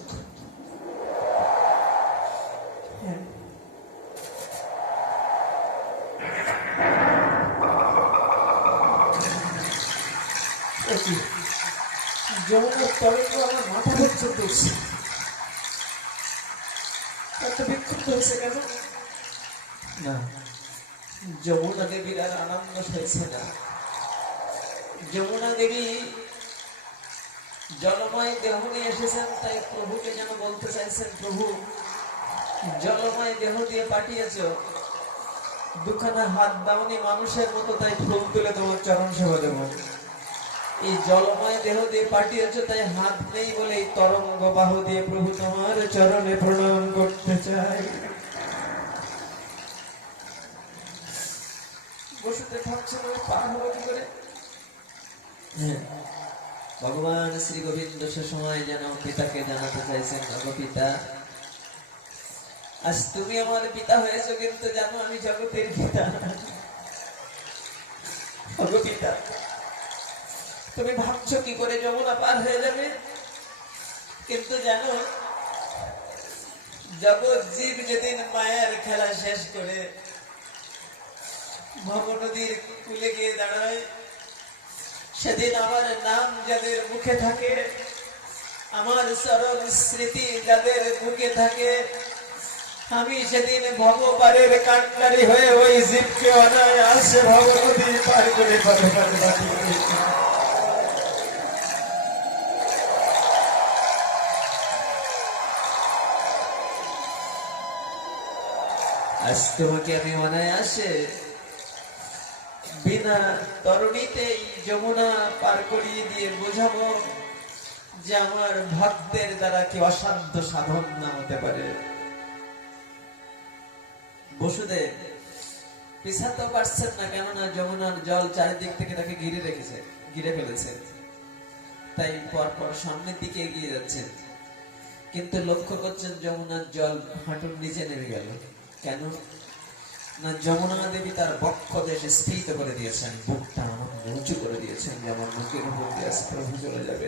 যমুনার তরঙ্গ আমার মাথা পর্যন্ত উঠছে। এত বিক্ষুব্ধ হয়েছে কেন? না, যমুনা দেবীর আর আনন্দ হয়েছে না। যমুনা দেবী জলময় দেহ নিয়ে এসেছেন, তাই প্রভুকে যেন বলতে চাইছেন, প্রভু জলময় দেহ দিয়ে পাঠিয়েছ, দুখানা হাত দাওনি মানুষের মতো, তাই ফুল তুলে তোমার চরণ সেবা দেব। এই জলময় দেহ দিয়ে পাঠিয়েছ, তাই হাত নেই বলে এই তরঙ্গ বাহু দিয়ে প্রভু তোমার চরণে প্রণাম করতে চাই। বসুদেব ভাবছেন, ওই পার হলো কি করে? হ্যাঁ, ভগবান শ্রী গোবিন্দ সে সময় যেন পিতাকে জানাতে চাইছেন, ওগো পিতা, আজ তুমি আমার পিতা হয়েছো, কিন্তু জানো আমি জগতের পিতা। ওগো পিতা, তুমি ভাবছো কি করে যমুনা পার হয়ে যাবে, কিন্তু জানো জগৎ জীব যেদিন মায়ের খেলা শেষ করে ভব নদীর কূলে গিয়ে দাঁড়ায়, সেদিন আমার নাম যাদের মুখে থাকে, আমার চরণ স্মৃতি যাদের বুকে থাকে, আমি সেদিন ভগবানের কান্ডারি হয়ে ওই জীবকে অনায়াসে ভগবতী পার করে পারে পারে পাঠিয়ে। আজ তোমাকে আমি অনায়াসে বিনা তরণীতেই যমুনা পার করিয়ে দিয়ে বোঝাবো যে আমার ভক্তের দ্বারা কি অসাধ্য সাধন না হতে পারে। বসুদেব পিছাতে পারছেন না, কেননা যমুনার জল চারিদিক থেকে তাকে ঘিরে ফেলেছে, তাই পরপর সামনের দিকে এগিয়ে যাচ্ছেন, কিন্তু লক্ষ্য করছেন যমুনার জল হাঁটুর নিচে নেমে গেল। কেন না, যমুনা দেবী তার বক্ষ দেশে স্থিত করে দিয়েছেন, বুকটা উঁচু করে দিয়েছেন, যে আমার মুখের উপর দিয়ে প্রভু চলে যাবে।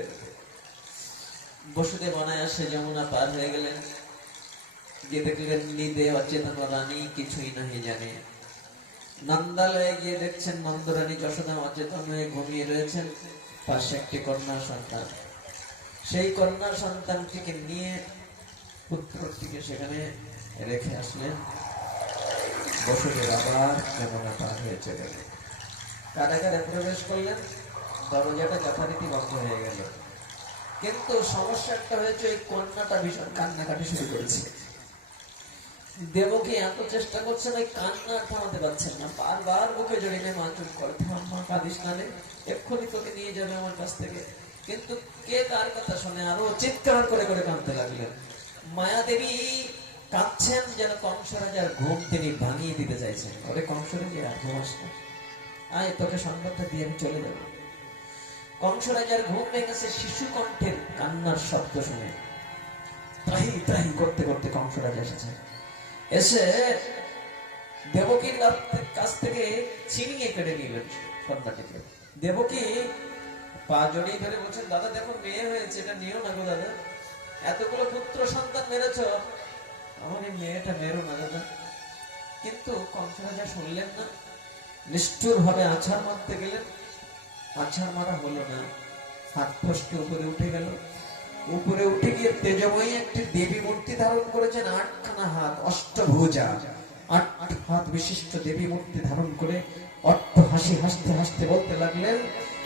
বসুদেব অনায়াসে যমুনা পার হয়ে গেলেন, গিয়ে দেখলেন নিদে অচেতন রানী কিছুই নাহি জানে। নন্দালয়ে গিয়ে দেখছেন নন্দরানী যশোদা অচেতন হয়ে ঘুমিয়ে রয়েছেন, পাশে একটি কন্যা সন্তান। সেই কন্যা সন্তানটিকে নিয়ে পুত্রটিকে সেখানে রেখে আসলেন। বসুদেব আবার যমুনা পার হয়ে চলে গেলেন, কারাগারে প্রবেশ করলেন, দরজাটা যথারীতি বন্ধ হয়ে গেল। কিন্তু সমস্যা একটা হয়েছে, ওই কন্যাটা ভীষণ কান্নাকাটি শুরু করেছে। দেবকী এত চেষ্টা করছেন, ওই কান্না থামাতে পারছেন না, বারবার বুকে জড়িয়ে মা চুপ করে, মা কাঁদিস না রে, এক্ষুনি তোকে নিয়ে যাবে আমার কাছ থেকে। কিন্তু কে কার কথা শুনে, আরো চিৎকার করে করে কাঁদতে লাগলেন। মায়া দেবী কাঁদছেন যেন কংস রাজার ঘুম তিনি ভাঙিয়ে দিতে চাইছেন। ওরে কংস রাজা, আর ঘুমাস না, আয় তোকে সংবাদটা দিয়ে আমি চলে যাব। কংস রাজার ঘুম ভেঙেছে শিশু কণ্ঠের কান্নার শব্দ শুনে। ত্রাহি ত্রাহি করতে করতে কংস রাজা এসেছে, এসে দেবকীর কাছ থেকে ছিনিয়ে কেড়ে নিলেন কন্যাটিকে। দেবকী পা জড়িয়ে ধরে বলছেন, দাদা দেখো মেয়ে হয়েছে, এটা নিও না গো দাদা, এতগুলো পুত্র সন্তান মেরেছ, আমার এই মেয়েটা মেরো না দাদা। কিন্তু কংস রাজা শুনলেন না, নিষ্ঠুর ভাবে আছাড় মারতে গেলেন, আছাড় মারা হলো না, হাত ফসকে উপরে উঠে গেল। উপরে উঠে গিয়ে তেজময়ী একটি দেবী মূর্তি ধারণ করেছেন, 8খানা হাত, অষ্টভুজা, 8 হাত বিশিষ্ট দেবী মূর্তি ধারণ করে অট্ট হাসি হাসতে হাসতে বলতে লাগলেন,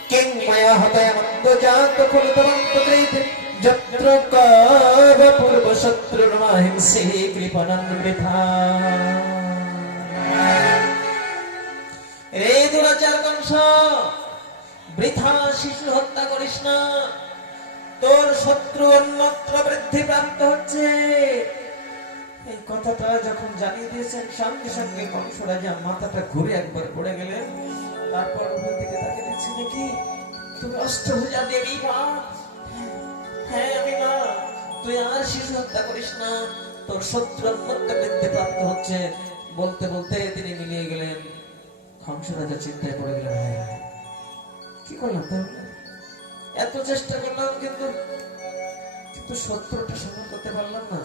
কিং মায়া হতায় মন্দজাত কুলতমন্ত কৃতে যত্র কাব পূর্ব শত্রুর মাহিংসি কৃপণন বৃথা। রে দুরাচার কংস, বৃথা শিশু হত্যা করিস না, তোর শত্রু অন্যত্র বৃদ্ধি প্রাপ্ত হচ্ছে। এই কথাটা যখন জানিয়ে দিয়েছেন, সঙ্গে সঙ্গে কংস রাজা মাথাটা ঘুরে একবার পড়ে গেলেন। তারপর উপর দিকে তাকে দেখছি, নাকি তুমি অষ্টভুজা দেবী মা? হ্যাঁ আমি মা, তুই আর শিশু হত্যা করিস না, তোর শত্রু অন্যত্র বৃদ্ধি প্রাপ্ত হচ্ছে। বলতে বলতে তিনি মিলিয়ে গেলেন। কংস রাজা চিন্তায় পড়ে গেলেন, হ্যাঁ কি করলাম তাহলে, এত চেষ্টা করলাম কিন্তু শত্রুটা সফল করতে পারলাম না।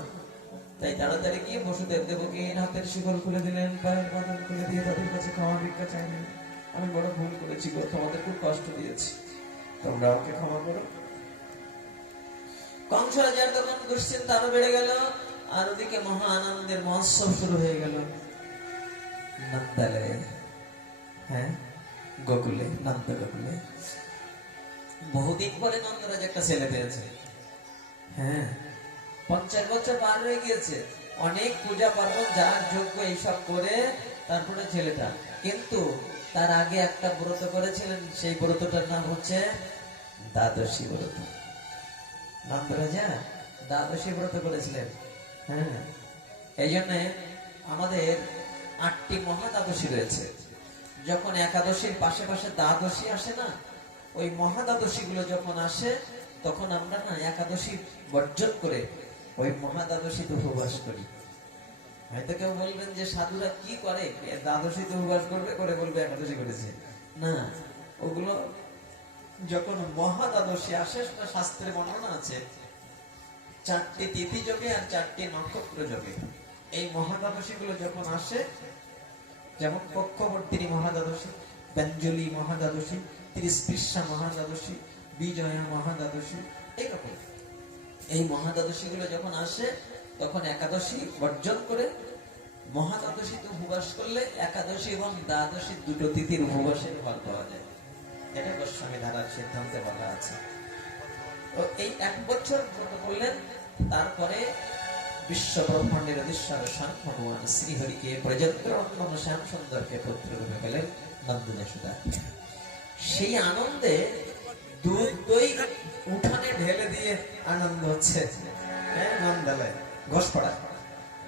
তাই তাড়াতাড়ি গিয়ে বসুদেব দেবকীর হাতের শিকল খুলে দিলেন, পায়ের বাঁধন খুলে দিয়ে তাদের কাছে ক্ষমা ভিক্ষা চাইলেন। আমি বড় ভুল করেছি গো, তোমাদের খুব কষ্ট দিয়েছি, তোমরা ওকে ক্ষমা করো। কংস রাজার তখন দুশ্চিন্তা আরো বেড়ে গেল, আর ওদিকে মহা আনন্দের মহোৎসব শুরু হয়ে গেল নন্দালয়ে, হ্যাঁ গোকুলে, নন্দ গোকুলে। বহুদিন পরে নন্দরাজ একটা ছেলে পেয়েছে। হ্যাঁ 50 বছর পার হয়ে গিয়েছে, অনেক পূজা পার্বণ যার যোগ্য এইসব করে তারপরে ছেলেটা। কিন্তু তার আগে একটা ব্রত করেছিলেন, সেই ব্রতটার নাম হচ্ছে দ্বাদশী ব্রত। নন্দরাজা দ্বাদশী ব্রত করেছিলেন। হ্যাঁ, এই জন্য আমাদের 8টি মহা দ্বাদশী রয়েছে। যখন একাদশীর পাশে পাশে দ্বাদশী আসে না, ওই মহাদ্বাদশী গুলো যখন আসে তখন আমরা না একাদশী বর্জন করে ওই মহাদ্বাদশীতে উপবাস করি। হয়তো কেউ বলবেন যে সাধুরা কি করে, দ্বাদশীতে উপবাস করবে, করে বলবে একাদশী করেছে। না, ওগুলো যখন মহাদ্বাদশী আসে, সেটা শাস্ত্রে বর্ণনা আছে 4টি তিথি যোগে আর 4টি নক্ষত্র যোগে। এই মহাদ্বাদশী গুলো যখন আসে, যেমন পক্ষবর্তিনী মহাদ্বাদশী, ব্যঞ্জলি মহাদ্বাদশী, ত্রিস্পৃশা মহাদ্বাদশী, বিজয়া মহাদ্বাদশী, এইরকম এই মহাদ্বাদশী গুলো যখন আসে তখন একাদশী বর্জন করে মহাদ্বাদশীতে উপবাস করলে একাদশী এবং দ্বাদশী দুটো তিথির উপবাসের ফল পাওয়া যায়। এটা গোস্বামী ধারার সিদ্ধান্তে বলা আছে। তো এই 1 বছর ব্রত করলেন, তারপরে বিশ্ব ব্রহ্মাণ্ডের অধীশ্বর স্বয়ং ভগবান শ্রীহরিকে ব্রজেন্দ্র নন্দন শ্যাম সুন্দরকে পুত্র রূপে পেলেন নন্দ যশোদা। সেই আনন্দে দুধ দই উঠানে ঢেলে দিয়ে আনন্দ হচ্ছে নন্দালয় ঘোষপাড়া,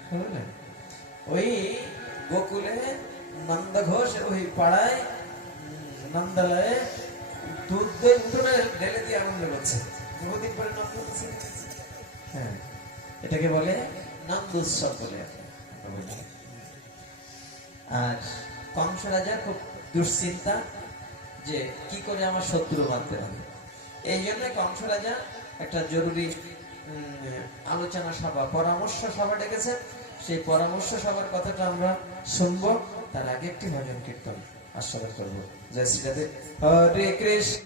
বুঝলেন? ওই গোকুলে নন্দ ঘোষ ওই পাড়ায় নন্দালয়ে দুধ দই উঠানে ঢেলে দিয়ে আনন্দ করছে। বহুদিন পরে নন্দ হচ্ছে। হ্যাঁ, এটাকে বলে নন্দ উৎসব বলে। আর কংস রাজা খুব দুশ্চিন্তা যে কি করে আমার শত্রু মারতে হবে। এই জন্য কংস রাজা একটা জরুরি আলোচনা সভা, পরামর্শ সভা ডেকেছেন। সেই পরামর্শ সভার কথাটা আমরা শুনবো, তার আগে একটি ভজন কীর্তন আস্বাদন করবো। জয় শ্রী রাধে। হরে কৃষ্ণ।